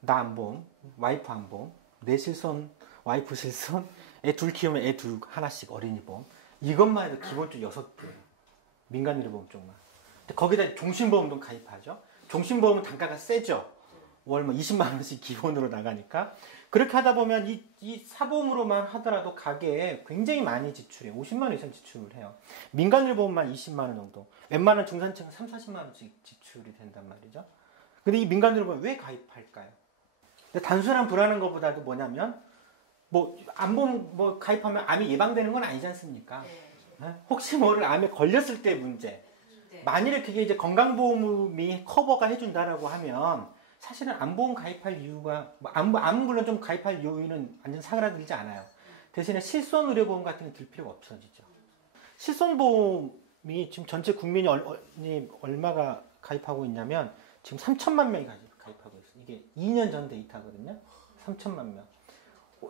나 암보험, 와이프 암보험, 내 실손, 와이프 실손, 애 둘 키우면 애 둘 하나씩 어린이보험. 이것만 해도 기본적으로 6개. 민간의료보험 쪽만. 거기다 종신보험도 가입하죠. 종신보험은 단가가 세죠. 월 뭐 20만 원씩 기본으로 나가니까 그렇게 하다 보면 이 사보험으로만 하더라도 가게에 굉장히 많이 지출해요. 50만 원 이상 지출을 해요. 민간을 보험만 20만 원 정도. 웬만한 중산층은 3, 40만 원씩 지출이 된단 말이죠. 근데 이 민간을 보면 왜 가입할까요? 단순한 불안한 것보다도 뭐냐면 뭐 암보험 뭐 가입하면 암이 예방되는 건 아니지 않습니까? 네? 혹시 모를 암에 걸렸을 때 문제. 만일에 그게 이제 건강보험이 커버가 해준다라고 하면 사실은 암보험 가입할 이유가 암 물론 좀 가입할 이유는 완전 사그라들지 않아요. 대신에 실손의료보험 같은 게 들 필요가 없어지죠. 실손보험이 지금 전체 국민이 얼마가 가입하고 있냐면 지금 3천만 명이 가입하고 있어요. 이게 2년 전 데이터거든요. 3천만 명.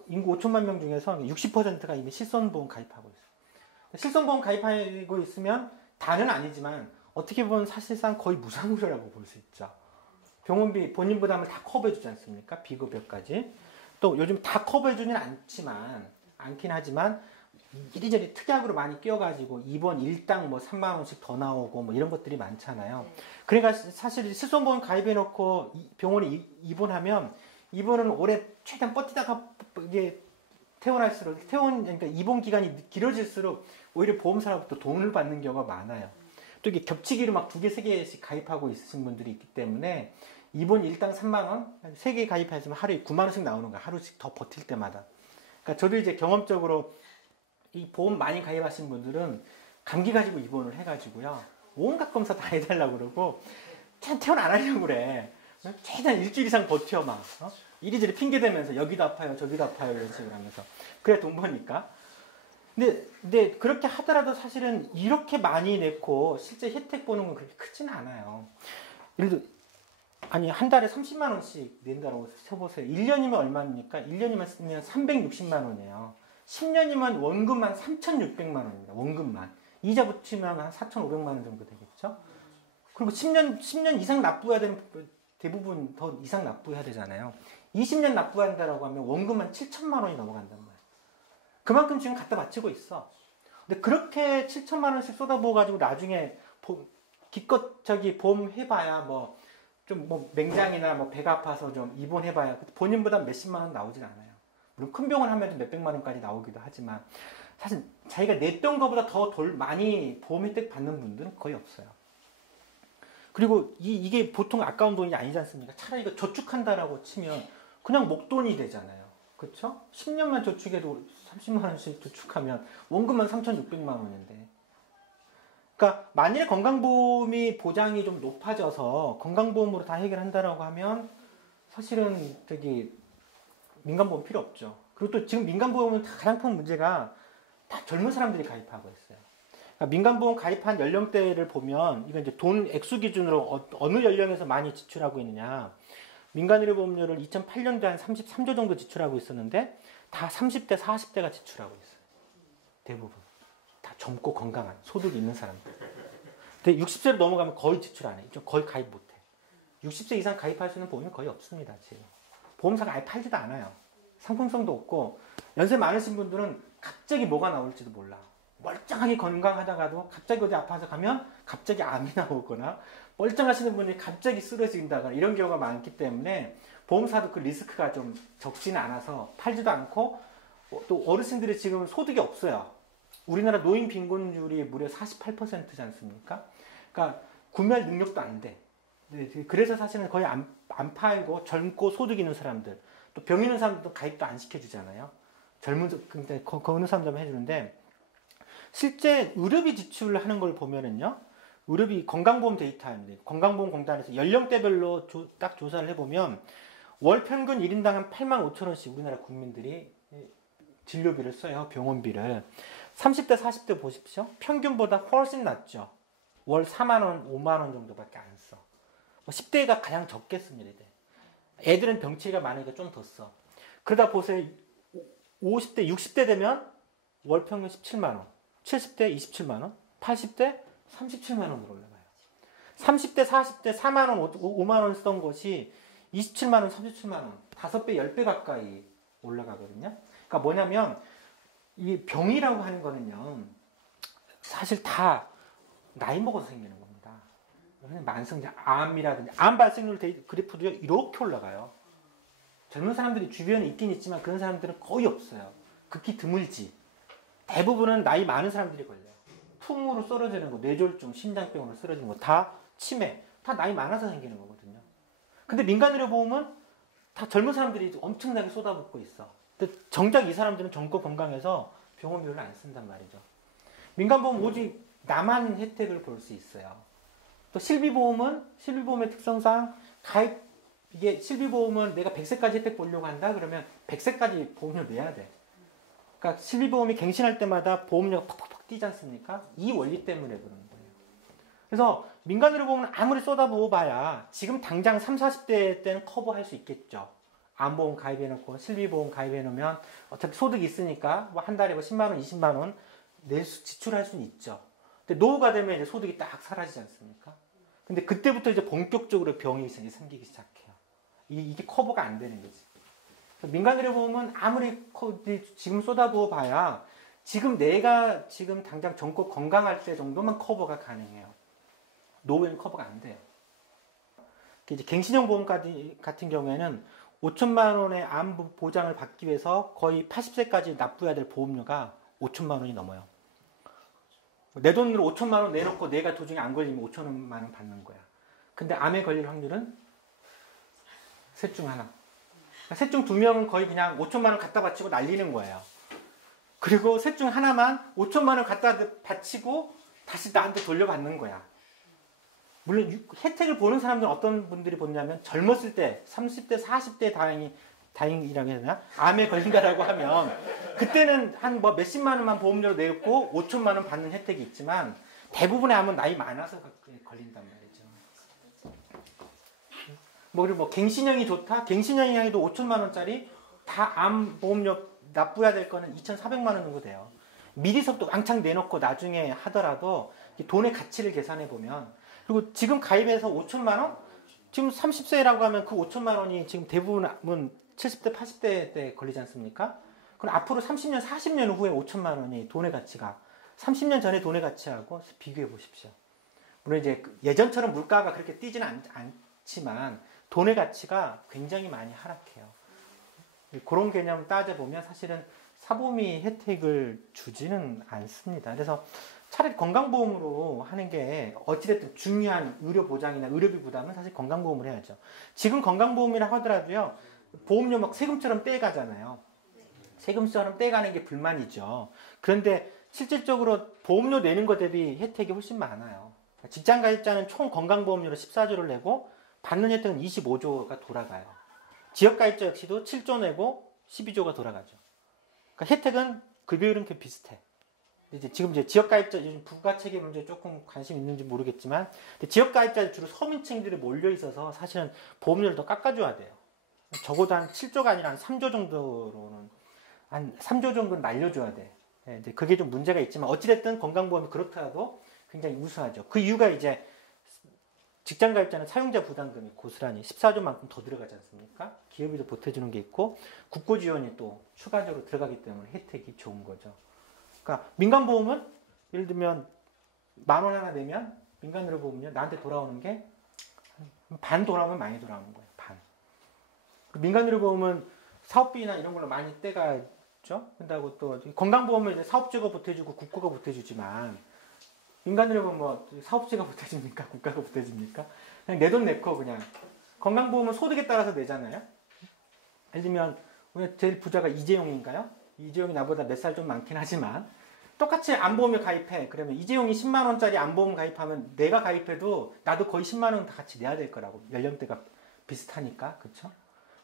인구 5천만 명 중에서 60%가 이미 실손보험 가입하고 있어요. 실손보험 가입하고 있으면 다는 아니지만 어떻게 보면 사실상 거의 무상무료라고 볼 수 있죠. 병원비 본인 부담을 다 커버해주지 않습니까? 비급여까지. 또 요즘 다 커버해주진 않긴 하지만 이리저리 특약으로 많이 끼워가지고 입원 일당 뭐 3만 원씩 더 나오고 뭐 이런 것들이 많잖아요. 그러니까 사실 실손보험 가입해놓고 병원에 입원하면 입원은 오래 최대한 버티다가 이게 퇴원할수록 그러니까 입원 기간이 길어질수록 오히려 보험사로부터 돈을 받는 경우가 많아요. 또 이게 겹치기로 막 2개, 3개씩 가입하고 있으신 분들이 있기 때문에 입원 일당 3만 원, 3개 가입하시면 하루에 9만 원씩 나오는 거야. 하루씩 더 버틸 때마다. 그러니까 저도 이제 경험적으로 이 보험 많이 가입하신 분들은 감기 가지고 입원을 해가지고요. 온갖 검사 다 해달라고 그러고 퇴원 안 하려고 그래. 최대한 일주일 이상 버텨 막. 이리저리 핑계대면서 여기도 아파요, 저기도 아파요 이런 식으로 하면서. 그래 돈 버니까. 근데 그렇게 하더라도 사실은 이렇게 많이 내고 실제 혜택 보는 건 그렇게 크지는 않아요. 예를 들어 아니 한 달에 30만 원씩 낸다고 쳐보세요. 1년이면 얼마입니까? 1년이면 쓰면 360만 원이에요. 10년이면 원금만 3,600만 원입니다. 원금만. 이자 붙이면 한 4,500만 원 정도 되겠죠? 그리고 10년 이상 납부해야 되는 대부분 더 이상 납부해야 되잖아요. 20년 납부한다라고 하면 원금만 7천만 원이 넘어간단 말이에요. 그만큼 지금 갖다 바치고 있어. 근데 그렇게 7천만 원씩 쏟아부어가지고 나중에 기껏 보험 해봐야 좀 맹장이나 배가 아파서 좀 입원해봐야 본인 부담 몇십만 원 나오진 않아요. 물론 큰 병원 하면 몇백만 원까지 나오기도 하지만 사실 자기가 냈던 것보다 더 많이 보험 혜택 받는 분들은 거의 없어요. 그리고 이게 보통 아까운 돈이 아니지 않습니까? 차라리 이거 저축한다라고 치면 그냥 목돈이 되잖아요. 그렇죠? 10년만 저축해도 30만 원씩 저축하면 원금만 3,600만 원인데. 그러니까 만일 건강보험이 보장이 좀 높아져서 건강보험으로 다 해결한다라고 하면 사실은 민간보험 필요 없죠. 그리고 또 지금 민간보험은 가장 큰 문제가 다 젊은 사람들이 가입하고 있어요. 그러니까 민간보험 가입한 연령대를 보면 이건 이제 돈 액수 기준으로 어느 연령에서 많이 지출하고 있느냐. 민간의료보험료를 2008년도에 한 33조 정도 지출하고 있었는데 다 30대, 40대가 지출하고 있어요. 대부분. 다 젊고 건강한 소득이 있는 사람들. 근데 60세로 넘어가면 거의 지출 안 해. 거의 가입 못 해. 60세 이상 가입할 수 있는 보험이 거의 없습니다. 지금. 보험사가 아예 팔지도 않아요. 상품성도 없고 연세 많으신 분들은 갑자기 뭐가 나올지도 몰라. 멀쩡하게 건강하다가도 갑자기 어디 아파서 가면 갑자기 암이 나오거나 멀쩡하시는 분이 갑자기 쓰러진다거나 이런 경우가 많기 때문에 보험사도 그 리스크가 좀 적지는 않아서 팔지도 않고 또 어르신들이 지금 소득이 없어요. 우리나라 노인 빈곤율이 무려 48%지 않습니까? 그러니까 구매할 능력도 안 돼. 그래서 사실은 거의 안 팔고 젊고 소득 있는 사람들 또 병 있는 사람들도 가입도 안 시켜주잖아요. 근데 어느 사람도 해주는데 실제 의료비 지출하는 걸 보면은요, 의료비 건강보험 데이터입니다. 건강보험공단에서 연령대별로 딱 조사를 해보면 월 평균 1인당 한 8만 5천 원씩 우리나라 국민들이 진료비를 써요. 병원비를. 30대, 40대 보십시오. 평균보다 훨씬 낮죠. 월 4만 원, 5만 원 정도밖에 안 써. 10대가 가장 적게 씁니다. 애들은 병치레가 많으니까 좀 더 써. 그러다 보세요. 50대, 60대 되면 월 평균 17만 원. 70대 27만 원, 80대 37만 원으로 올라가요. 30대, 40대 4만 원, 5만 원 쓰던 것이 27만 원, 37만 원, 5배, 10배 가까이 올라가거든요. 그러니까 뭐냐면 이 병이라고 하는 거는요, 사실 다 나이 먹어서 생기는 겁니다. 만성 암이라든지 암 발생률 그래프도 이렇게 올라가요. 젊은 사람들이 주변에 있긴 있지만 그런 사람들은 거의 없어요. 극히 드물지. 대부분은 나이 많은 사람들이 걸려요. 풍으로 쓰러지는 거, 뇌졸중, 심장병으로 쓰러지는 거, 다 치매, 다 나이 많아서 생기는 거거든요. 근데 민간의료보험은 다 젊은 사람들이 엄청나게 쏟아붓고 있어. 근데 정작 이 사람들은 젊고 건강해서 병원비를 안 쓴단 말이죠. 민간보험 오직 나만 혜택을 볼 수 있어요. 또 실비보험은 실비보험의 특성상 이게 실비보험은 내가 100세까지 혜택 보려고 한다 그러면 100세까지 보험료 내야 돼. 그러니까 실비보험이 갱신할 때마다 보험료가 팍팍팍 뛰지 않습니까? 이 원리 때문에 그러는 거예요. 그래서 민간의료보험은 아무리 쏟아부어봐야 지금 당장 30, 40대 때는 커버할 수 있겠죠. 암보험 가입해놓고 실비보험 가입해놓으면 어차피 소득이 있으니까 뭐 한 달에 뭐 10만 원, 20만 원 지출할 수는 있죠. 근데 노후가 되면 이제 소득이 딱 사라지지 않습니까? 근데 그때부터 이제 본격적으로 병이 생기기 시작해요. 이게 커버가 안 되는 거지. 민간의료보험은 아무리 지금 쏟아부어 봐야 지금 내가 지금 당장 젊고 건강할 때 정도만 커버가 가능해요. 노후에는 커버가 안 돼요. 이제 갱신형 보험 같은 경우에는 5천만 원의 암 보장을 받기 위해서 거의 80세까지 납부해야 될 보험료가 5천만 원이 넘어요. 내 돈으로 5천만 원 내놓고 내가 도중에 안 걸리면 5천만 원 받는 거야. 근데 암에 걸릴 확률은 셋 중 하나. 셋 중 두 명은 거의 그냥 5천만 원 갖다 바치고 날리는 거예요. 그리고 셋 중 하나만 5천만 원 갖다 바치고 다시 나한테 돌려받는 거야. 물론 혜택을 보는 사람들은 어떤 분들이 보냐면 젊었을 때 30대 40대 다행이라고 해야 되나? 암에 걸린다라고 하면 그때는 한 뭐 몇십만 원만 보험료로 내고 5천만 원 받는 혜택이 있지만 대부분의 암은 나이 많아서 걸린단 말이죠. 그리고 갱신형이 좋다? 갱신형이 해도 5천만 원짜리 다 암 보험료 납부해야 될 거는 2,400만 원 정도 돼요. 미리서부터 왕창 내놓고 나중에 하더라도 돈의 가치를 계산해 보면 그리고 지금 가입해서 5천만 원? 지금 30세라고 하면 그 5천만 원이 지금 대부분은 70대, 80대 때 걸리지 않습니까? 그럼 앞으로 30년, 40년 후에 5천만 원이 돈의 가치가 30년 전에 돈의 가치하고 비교해 보십시오. 물론 이제 예전처럼 물가가 그렇게 뛰지는 않지만 돈의 가치가 굉장히 많이 하락해요. 그런 개념을 따져보면 사실은 사보험이 혜택을 주지는 않습니다. 그래서 차라리 건강보험으로 하는 게 어찌됐든 중요한 의료보장이나 의료비 부담은 사실 건강보험을 해야죠. 지금 건강보험이라 하더라도요. 보험료 막 세금처럼 떼가잖아요. 세금처럼 떼가는 게 불만이죠. 그런데 실질적으로 보험료 내는 것 대비 혜택이 훨씬 많아요. 직장가입자는 총 건강보험료로 14조를 내고 받는 혜택은 25조가 돌아가요. 지역가입자 역시도 7조 내고 12조가 돌아가죠. 그러니까 혜택은 급여율은 비슷해. 지금 이제 지역가입자, 요즘 부가체계 문제 조금 관심 있는지 모르겠지만, 지역가입자 주로 서민층들이 몰려 있어서 사실은 보험료를 더 깎아줘야 돼요. 적어도 한 7조가 아니라 한 3조 정도로는, 한 3조 정도는 날려줘야 돼. 이제 그게 좀 문제가 있지만, 어찌됐든 건강보험이 그렇더라도 굉장히 우수하죠. 그 이유가 이제 직장가입자는 사용자 부담금이 고스란히 14조만큼 더 들어가지 않습니까? 기업이 더 보태주는 게 있고, 국고지원이 또 추가적으로 들어가기 때문에 혜택이 좋은 거죠. 그러니까 민간보험은 예를 들면 10,000원 하나 내면 민간의료보험료 나한테 돌아오는 게 반 돌아오면 많이 돌아오는 거예요. 반. 민간의료보험은 사업비나 이런 걸로 많이 떼가죠. 그런다고 또 건강보험은 이제 사업주가 보태주고 국가가 보태주지만 민간의료보험 뭐 사업주가 보태줍니까? 국가가 보태줍니까? 그냥 내 돈 내고 그냥 건강보험은 소득에 따라서 내잖아요. 예를 들면 제일 부자가 이재용인가요? 이재용이 나보다 몇 살 좀 많긴 하지만 똑같이 암보험에 가입해. 그러면 이재용이 10만 원짜리 암보험 가입하면 내가 가입해도 나도 거의 10만 원 다 같이 내야 될 거라고. 연령대가 비슷하니까. 그렇죠?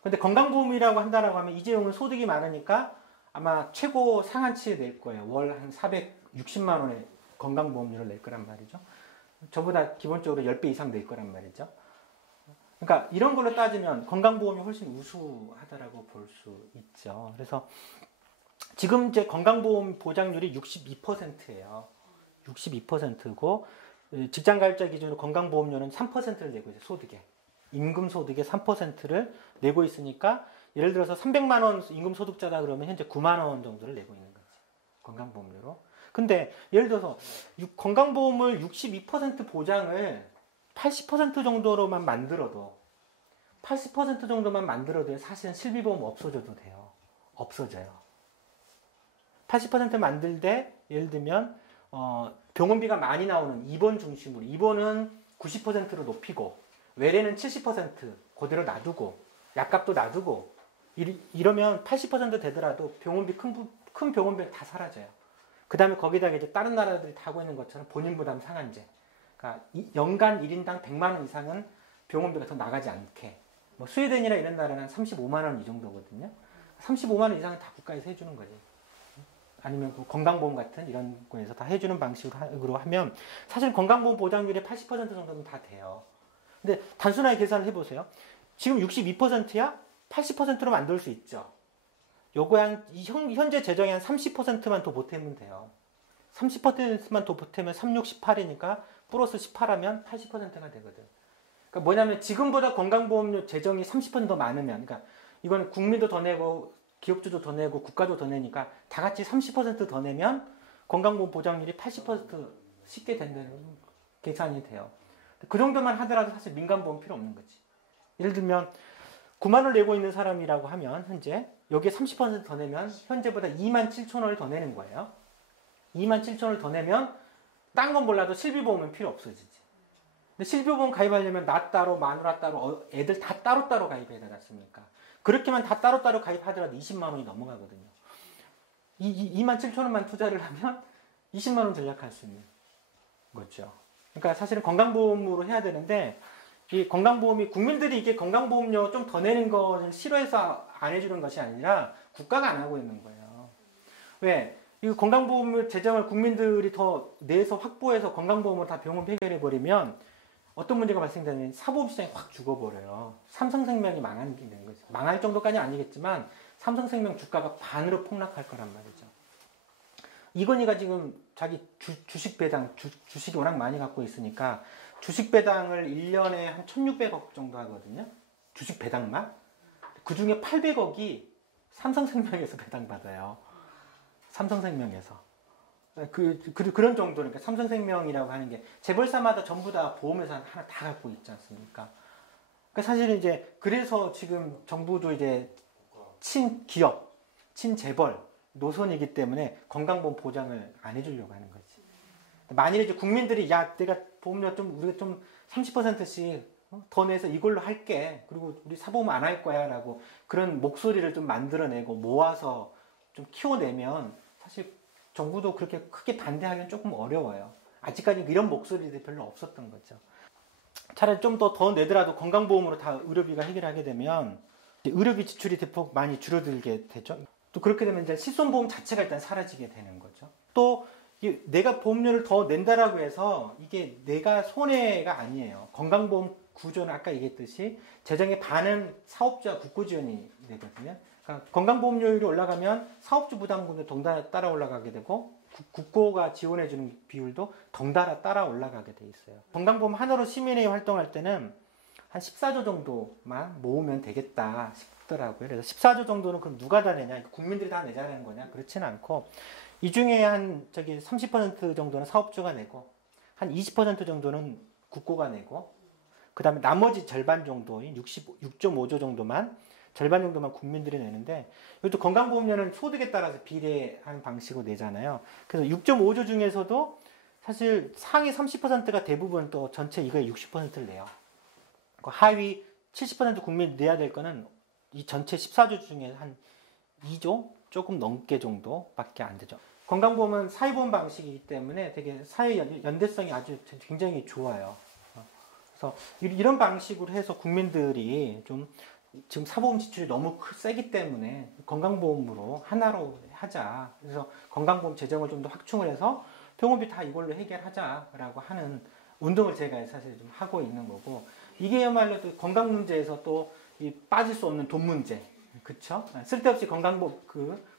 근데 건강보험이라고 한다라고 하면 이재용은 소득이 많으니까 아마 최고 상한치에 낼 거예요. 월 한 460만 원의 건강보험료를 낼 거란 말이죠. 저보다 기본적으로 10배 이상 낼 거란 말이죠. 그러니까 이런 걸로 따지면 건강보험이 훨씬 우수하다라고 볼 수 있죠. 그래서 지금 이제 건강보험 보장률이 62%예요. 62%고 직장가입자 기준으로 건강보험료는 3%를 내고 있어요. 소득에. 임금 소득의 3%를 내고 있으니까 예를 들어서 300만 원 임금 소득자다 그러면 현재 9만 원 정도를 내고 있는 거지. 건강보험료로. 근데 예를 들어서 건강보험을 62% 보장을 80% 정도로만 만들어도 80% 정도만 만들어도 사실은 실비보험 없어져도 돼요. 없어져요. 80% 만들 때 예를 들면 병원비가 많이 나오는 입원 중심으로 입원은 90%로 높이고 외래는 70% 그대로 놔두고 약값도 놔두고 이러면 80% 되더라도 병원비 큰 병원비가 다 사라져요. 그 다음에 거기다가 이제 다른 나라들이 다 하고 있는 것처럼 본인 부담 상한제. 그러니까 연간 1인당 100만 원 이상은 병원비가 더 나가지 않게. 뭐 스웨덴이나 이런 나라는 35만 원 이 정도거든요. 35만 원 이상은 다 국가에서 해주는 거지. 아니면 그 건강보험 같은 이런 거에서 다 해주는 방식으로 하면 사실 건강보험 보장률의 80% 정도는 다 돼요. 근데 단순하게 계산을 해보세요. 지금 62%야? 80%로 만들 수 있죠. 요거 현재 재정의 한 30%만 더 보태면 돼요. 30%만 더 보태면 3, 6, 18이니까 플러스 18하면 80%가 되거든. 그러니까 뭐냐면 지금보다 건강보험료 재정이 30% 더 많으면, 그러니까 이거는 국민도 더 내고 기업주도 더 내고 국가도 더 내니까 다 같이 30% 더 내면 건강보험 보장률이 80% 쉽게 된다는 계산이 돼요. 그 정도만 하더라도 사실 민간보험 필요 없는 거지. 예를 들면 9만 원을 내고 있는 사람이라고 하면 현재 여기에 30% 더 내면 현재보다 2만 7천 원을 더 내는 거예요. 2만 7천 원을 더 내면 딴 건 몰라도 실비보험은 필요 없어지지. 근데 실비보험 가입하려면 나 따로 마누라 따로 애들 다 따로따로 가입해야 되지 않습니까? 그렇게만 다 따로따로 가입하더라도 20만 원이 넘어가거든요. 2만 7천 원만 투자를 하면 20만 원 전략할 수 있는 거죠. 그러니까 사실은 건강보험으로 해야 되는데 이 건강보험이 국민들이 이게 건강보험료 좀 더 내는 것을 싫어해서 안 해주는 것이 아니라 국가가 안 하고 있는 거예요. 왜? 이 건강보험 재정을 국민들이 더 내서 확보해서 건강보험으로 다 병원 해결해 버리면 어떤 문제가 발생되면 사보험 시장이 확 죽어버려요. 삼성생명이 망하게 되는 거죠. 망할 정도까지는 아니겠지만 삼성생명 주가가 반으로 폭락할 거란 말이죠. 이건희가 지금 자기 주식 배당, 주식이 워낙 많이 갖고 있으니까 주식 배당을 1년에 한 1,600억 정도 하거든요. 주식 배당만. 그 중에 800억이 삼성생명에서 배당받아요. 삼성생명에서. 그런 정도니까 삼성생명이라고 하는 게 재벌사마다 전부 다 보험회사 하나 다 갖고 있지 않습니까? 그러니까 사실은 이제 그래서 지금 정부도 이제 친기업, 친재벌 노선이기 때문에 건강보험 보장을 안 해주려고 하는 거지. 만일에 이제 국민들이 야 내가 보험료 좀 우리가 좀 30%씩 더 내서 이걸로 할게. 그리고 우리 사보험 안 할 거야 라고 그런 목소리를 좀 만들어내고 모아서 좀 키워내면 사실 정부도 그렇게 크게 반대하기는 조금 어려워요. 아직까지 이런 목소리들이 별로 없었던 거죠. 차라리 좀 더 내더라도 건강보험으로 다 의료비가 해결하게 되면 의료비 지출이 대폭 많이 줄어들게 되죠. 또 그렇게 되면 이제 실손보험 자체가 일단 사라지게 되는 거죠. 또 내가 보험료를 더 낸다라고 해서 이게 내가 손해가 아니에요. 건강보험 구조는 아까 얘기했듯이 재정의 반은 사업주와 국고 지원이 되거든요. 그러니까 건강보험료율이 올라가면 사업주 부담금도 덩달아 따라 올라가게 되고 국고가 지원해주는 비율도 덩달아 따라 올라가게 돼 있어요. 건강보험 하나로 시민회의 활동할 때는 한 14조 정도만 모으면 되겠다 싶더라고요. 그래서 14조 정도는 그럼 누가 다 내냐? 국민들이 다 내자는 거냐? 그렇지는 않고 이 중에 한 30% 정도는 사업주가 내고 한 20% 정도는 국고가 내고 그 다음에 나머지 절반 정도인 6.5조 정도만 절반 정도만 국민들이 내는데 이것도 건강보험료는 소득에 따라서 비례하는 방식으로 내잖아요. 그래서 6.5조 중에서도 사실 상위 30%가 대부분 또 전체 이거의 60%를 내요. 하위 70% 국민이 내야 될 거는 이 전체 14조 중에 한 2조 조금 넘게 정도밖에 안 되죠. 건강보험은 사회보험 방식이기 때문에 되게 사회 연대성이 아주 굉장히 좋아요. 그래서 이런 방식으로 해서 국민들이 좀 지금 사보험 지출이 너무 세기 때문에 건강보험으로 하나로 하자. 그래서 건강보험 재정을 좀 더 확충을 해서 병원비 다 이걸로 해결하자라고 하는 운동을 제가 사실 좀 하고 있는 거고 이게야말로 또 건강 문제에서 또 빠질 수 없는 돈 문제. 그쵸? 쓸데없이 건강보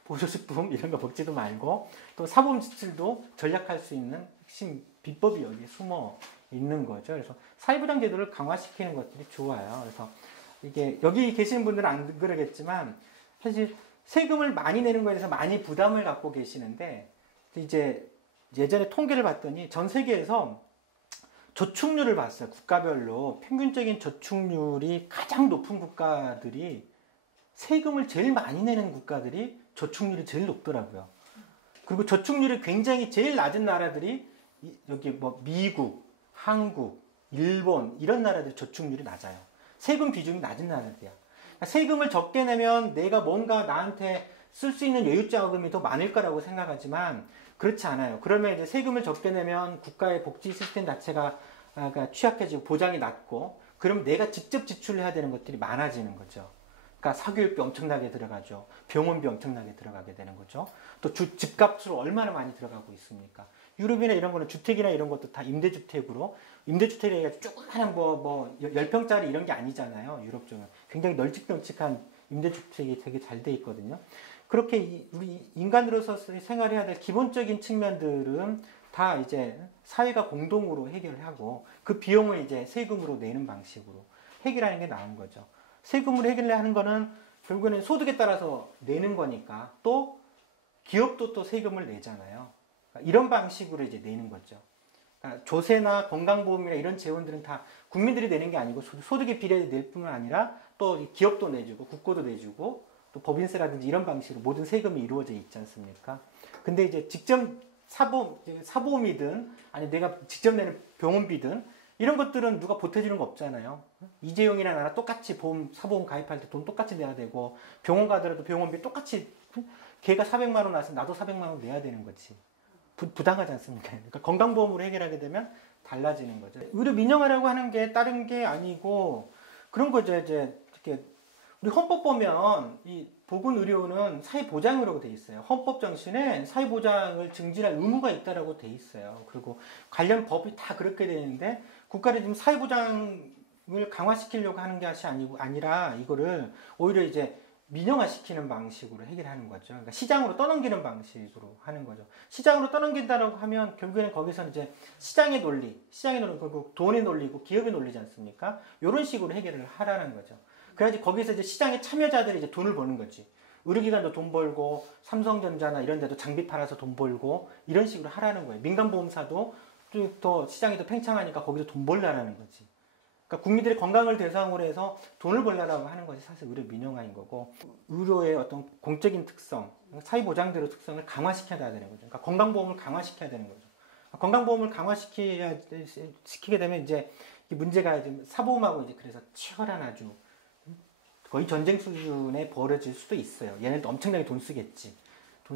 보조식품 이런 거 먹지도 말고 또 사보험 지출도 전략할 수 있는 핵심 비법이 여기에 숨어 있는 거죠. 그래서 사회보장 제도를 강화시키는 것들이 좋아요. 그래서 이게 여기 계시는 분들은 안 그러겠지만 사실 세금을 많이 내는 거에 대해서 많이 부담을 갖고 계시는데 이제 예전에 통계를 봤더니 전 세계에서 저축률을 봤어요. 국가별로 평균적인 저축률이 가장 높은 국가들이 세금을 제일 많이 내는 국가들이 저축률이 제일 높더라고요. 그리고 저축률이 굉장히 제일 낮은 나라들이 여기 뭐 미국, 한국, 일본 이런 나라들 저축률이 낮아요. 세금 비중이 낮은 나라들이야. 그러니까 세금을 적게 내면 내가 뭔가 나한테 쓸 수 있는 여유 자금이 더 많을 거라고 생각하지만 그렇지 않아요. 그러면 이제 세금을 적게 내면 국가의 복지 시스템 자체가 취약해지고 보장이 낮고 그럼 내가 직접 지출해야 되는 것들이 많아지는 거죠. 그러니까 사교육비 엄청나게 들어가죠. 병원비 엄청나게 들어가게 되는 거죠. 또 집값으로 얼마나 많이 들어가고 있습니까? 유럽이나 이런 거는 주택이나 이런 것도 다 임대주택으로 임대주택이 조그마한 10평짜리 이런 게 아니잖아요. 유럽 쪽은 굉장히 널찍널찍한 임대주택이 되게 잘 돼 있거든요. 그렇게 우리 인간으로서 생활해야 될 기본적인 측면들은 다 이제 사회가 공동으로 해결을 하고 그 비용을 이제 세금으로 내는 방식으로 해결하는 게 나은 거죠. 세금으로 해결하는 거는 결국에는 소득에 따라서 내는 거니까 또 기업도 또 세금을 내잖아요. 그러니까 이런 방식으로 이제 내는 거죠. 그러니까 조세나 건강보험이나 이런 재원들은 다 국민들이 내는 게 아니고 소득에 비례해 낼 뿐만 아니라 또 기업도 내주고 국고도 내주고 또 법인세라든지 이런 방식으로 모든 세금이 이루어져 있지 않습니까? 근데 이제 직접 사보험이든 아니 내가 직접 내는 병원비든 이런 것들은 누가 보태주는 거 없잖아요. 이재용이나 나랑 똑같이 사보험 가입할 때 돈 똑같이 내야 되고 병원 가더라도 병원비 똑같이 걔가 400만 원 나서 나도 400만 원 내야 되는 거지. 부당하지 않습니까? 그러니까 건강보험으로 해결하게 되면 달라지는 거죠. 의료 민영화라고 하는 게 다른 게 아니고 그런 거죠. 이제 이렇게 우리 헌법 보면 이 보건의료는 사회보장으로 돼 있어요. 헌법 정신에 사회보장을 증진할 의무가 있다라고 돼 있어요. 그리고 관련 법이 다 그렇게 돼 있는데 국가를 지금 사회보장을 강화시키려고 하는 것이 아니라 이거를 오히려 이제 민영화시키는 방식으로 해결하는 거죠. 그러니까 시장으로 떠넘기는 방식으로 하는 거죠. 시장으로 떠넘긴다라고 하면 결국에는 거기서 이제 시장의 논리, 결국 돈의 논리고 기업의 논리지 않습니까? 이런 식으로 해결을 하라는 거죠. 그래야지 거기서 이제 시장의 참여자들이 이제 돈을 버는 거지. 의료기관도 돈 벌고 삼성전자나 이런 데도 장비 팔아서 돈 벌고 이런 식으로 하라는 거예요. 민간보험사도 또 시장이 더 팽창하니까 거기서 돈 벌라는 거지. 그러니까 국민들의 건강을 대상으로 해서 돈을 벌려고 하는 것이 사실 의료 민영화인 거고 의료의 어떤 공적인 특성, 사회보장대로 특성을 강화시켜야 되는 거죠. 그러니까 건강보험을 강화시켜야 되는 거죠. 건강보험을 강화시키게 되면 이제 이 문제가 이제 사보험하고 이제 그래서 치열한 아주 거의 전쟁 수준에 벌어질 수도 있어요. 얘네도 엄청나게 돈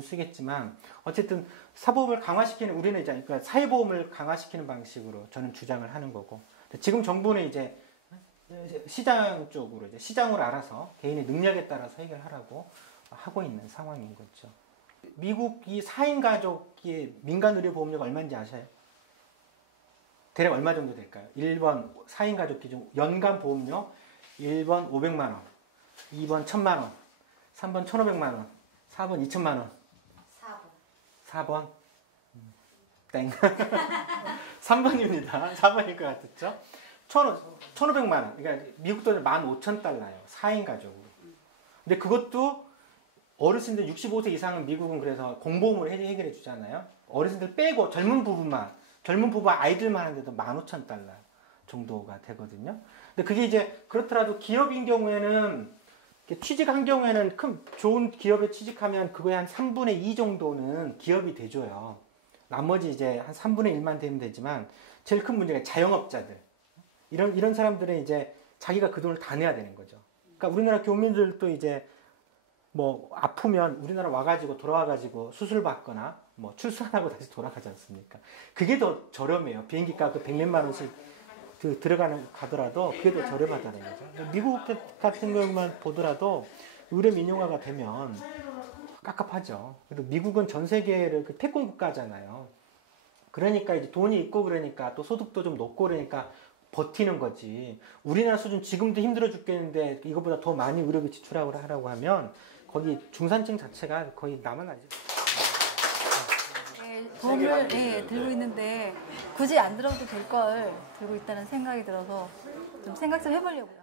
쓰겠지만 어쨌든 사보험을 강화시키는 우리는 이제 그러니까 사회보험을 강화시키는 방식으로 저는 주장을 하는 거고 지금 정부는 이제 시장 쪽으로 이제 시장으로 알아서 개인의 능력에 따라서 해결하라고 하고 있는 상황인 거죠. 미국이 4인 가족의 민간 의료 보험료가 얼마인지 아셔요? 대략 얼마 정도 될까요? 1번 4인 가족 기준 연간 보험료 1번 500만 원, 2번 1000만 원, 3번 1500만 원, 4번 2000만 원. 4번? 땡. 3번입니다. 4번일 것 같았죠? 1500만 원. 그러니까 미국 돈은 15,000달러예요. 4인 가족으로. 근데 그것도 어르신들 65세 이상은 미국은 그래서 공보험으로 해결해 주잖아요. 어르신들 빼고 젊은 부부 아이들만 하는데도 15,000달러 정도가 되거든요. 근데 그게 이제 그렇더라도 기업인 경우에는 취직한 경우에는 좋은 기업에 취직하면 그거의 한 3분의 2 정도는 기업이 대줘요. 나머지 이제 한 3분의 1만 되면 되지만 제일 큰 문제가 자영업자들. 이런 사람들은 이제 자기가 그 돈을 다 내야 되는 거죠. 그러니까 우리나라 교민들도 이제 뭐 아프면 우리나라 와가지고 돌아와가지고 수술 받거나 뭐 출산하고 다시 돌아가지 않습니까? 그게 더 저렴해요. 비행기 값 100몇만 원씩 가더라도 그게 더 저렴하다는 거죠. 미국 같은 경우만 보더라도 의료 민영화가 되면 깝깝하죠. 그래도 미국은 전 세계를 패권 국가잖아요. 그러니까 이제 돈이 있고 그러니까 또 소득도 좀 높고 그러니까 버티는 거지. 우리나라 수준 지금도 힘들어 죽겠는데 이거보다 더 많이 의료비 지출하라고 하면 거기 중산층 자체가 거의 남아나죠. 보험을 들고 있는데 굳이 안 들어도 될 걸 들고 있다는 생각이 들어서 좀 생각 좀 해보려고요.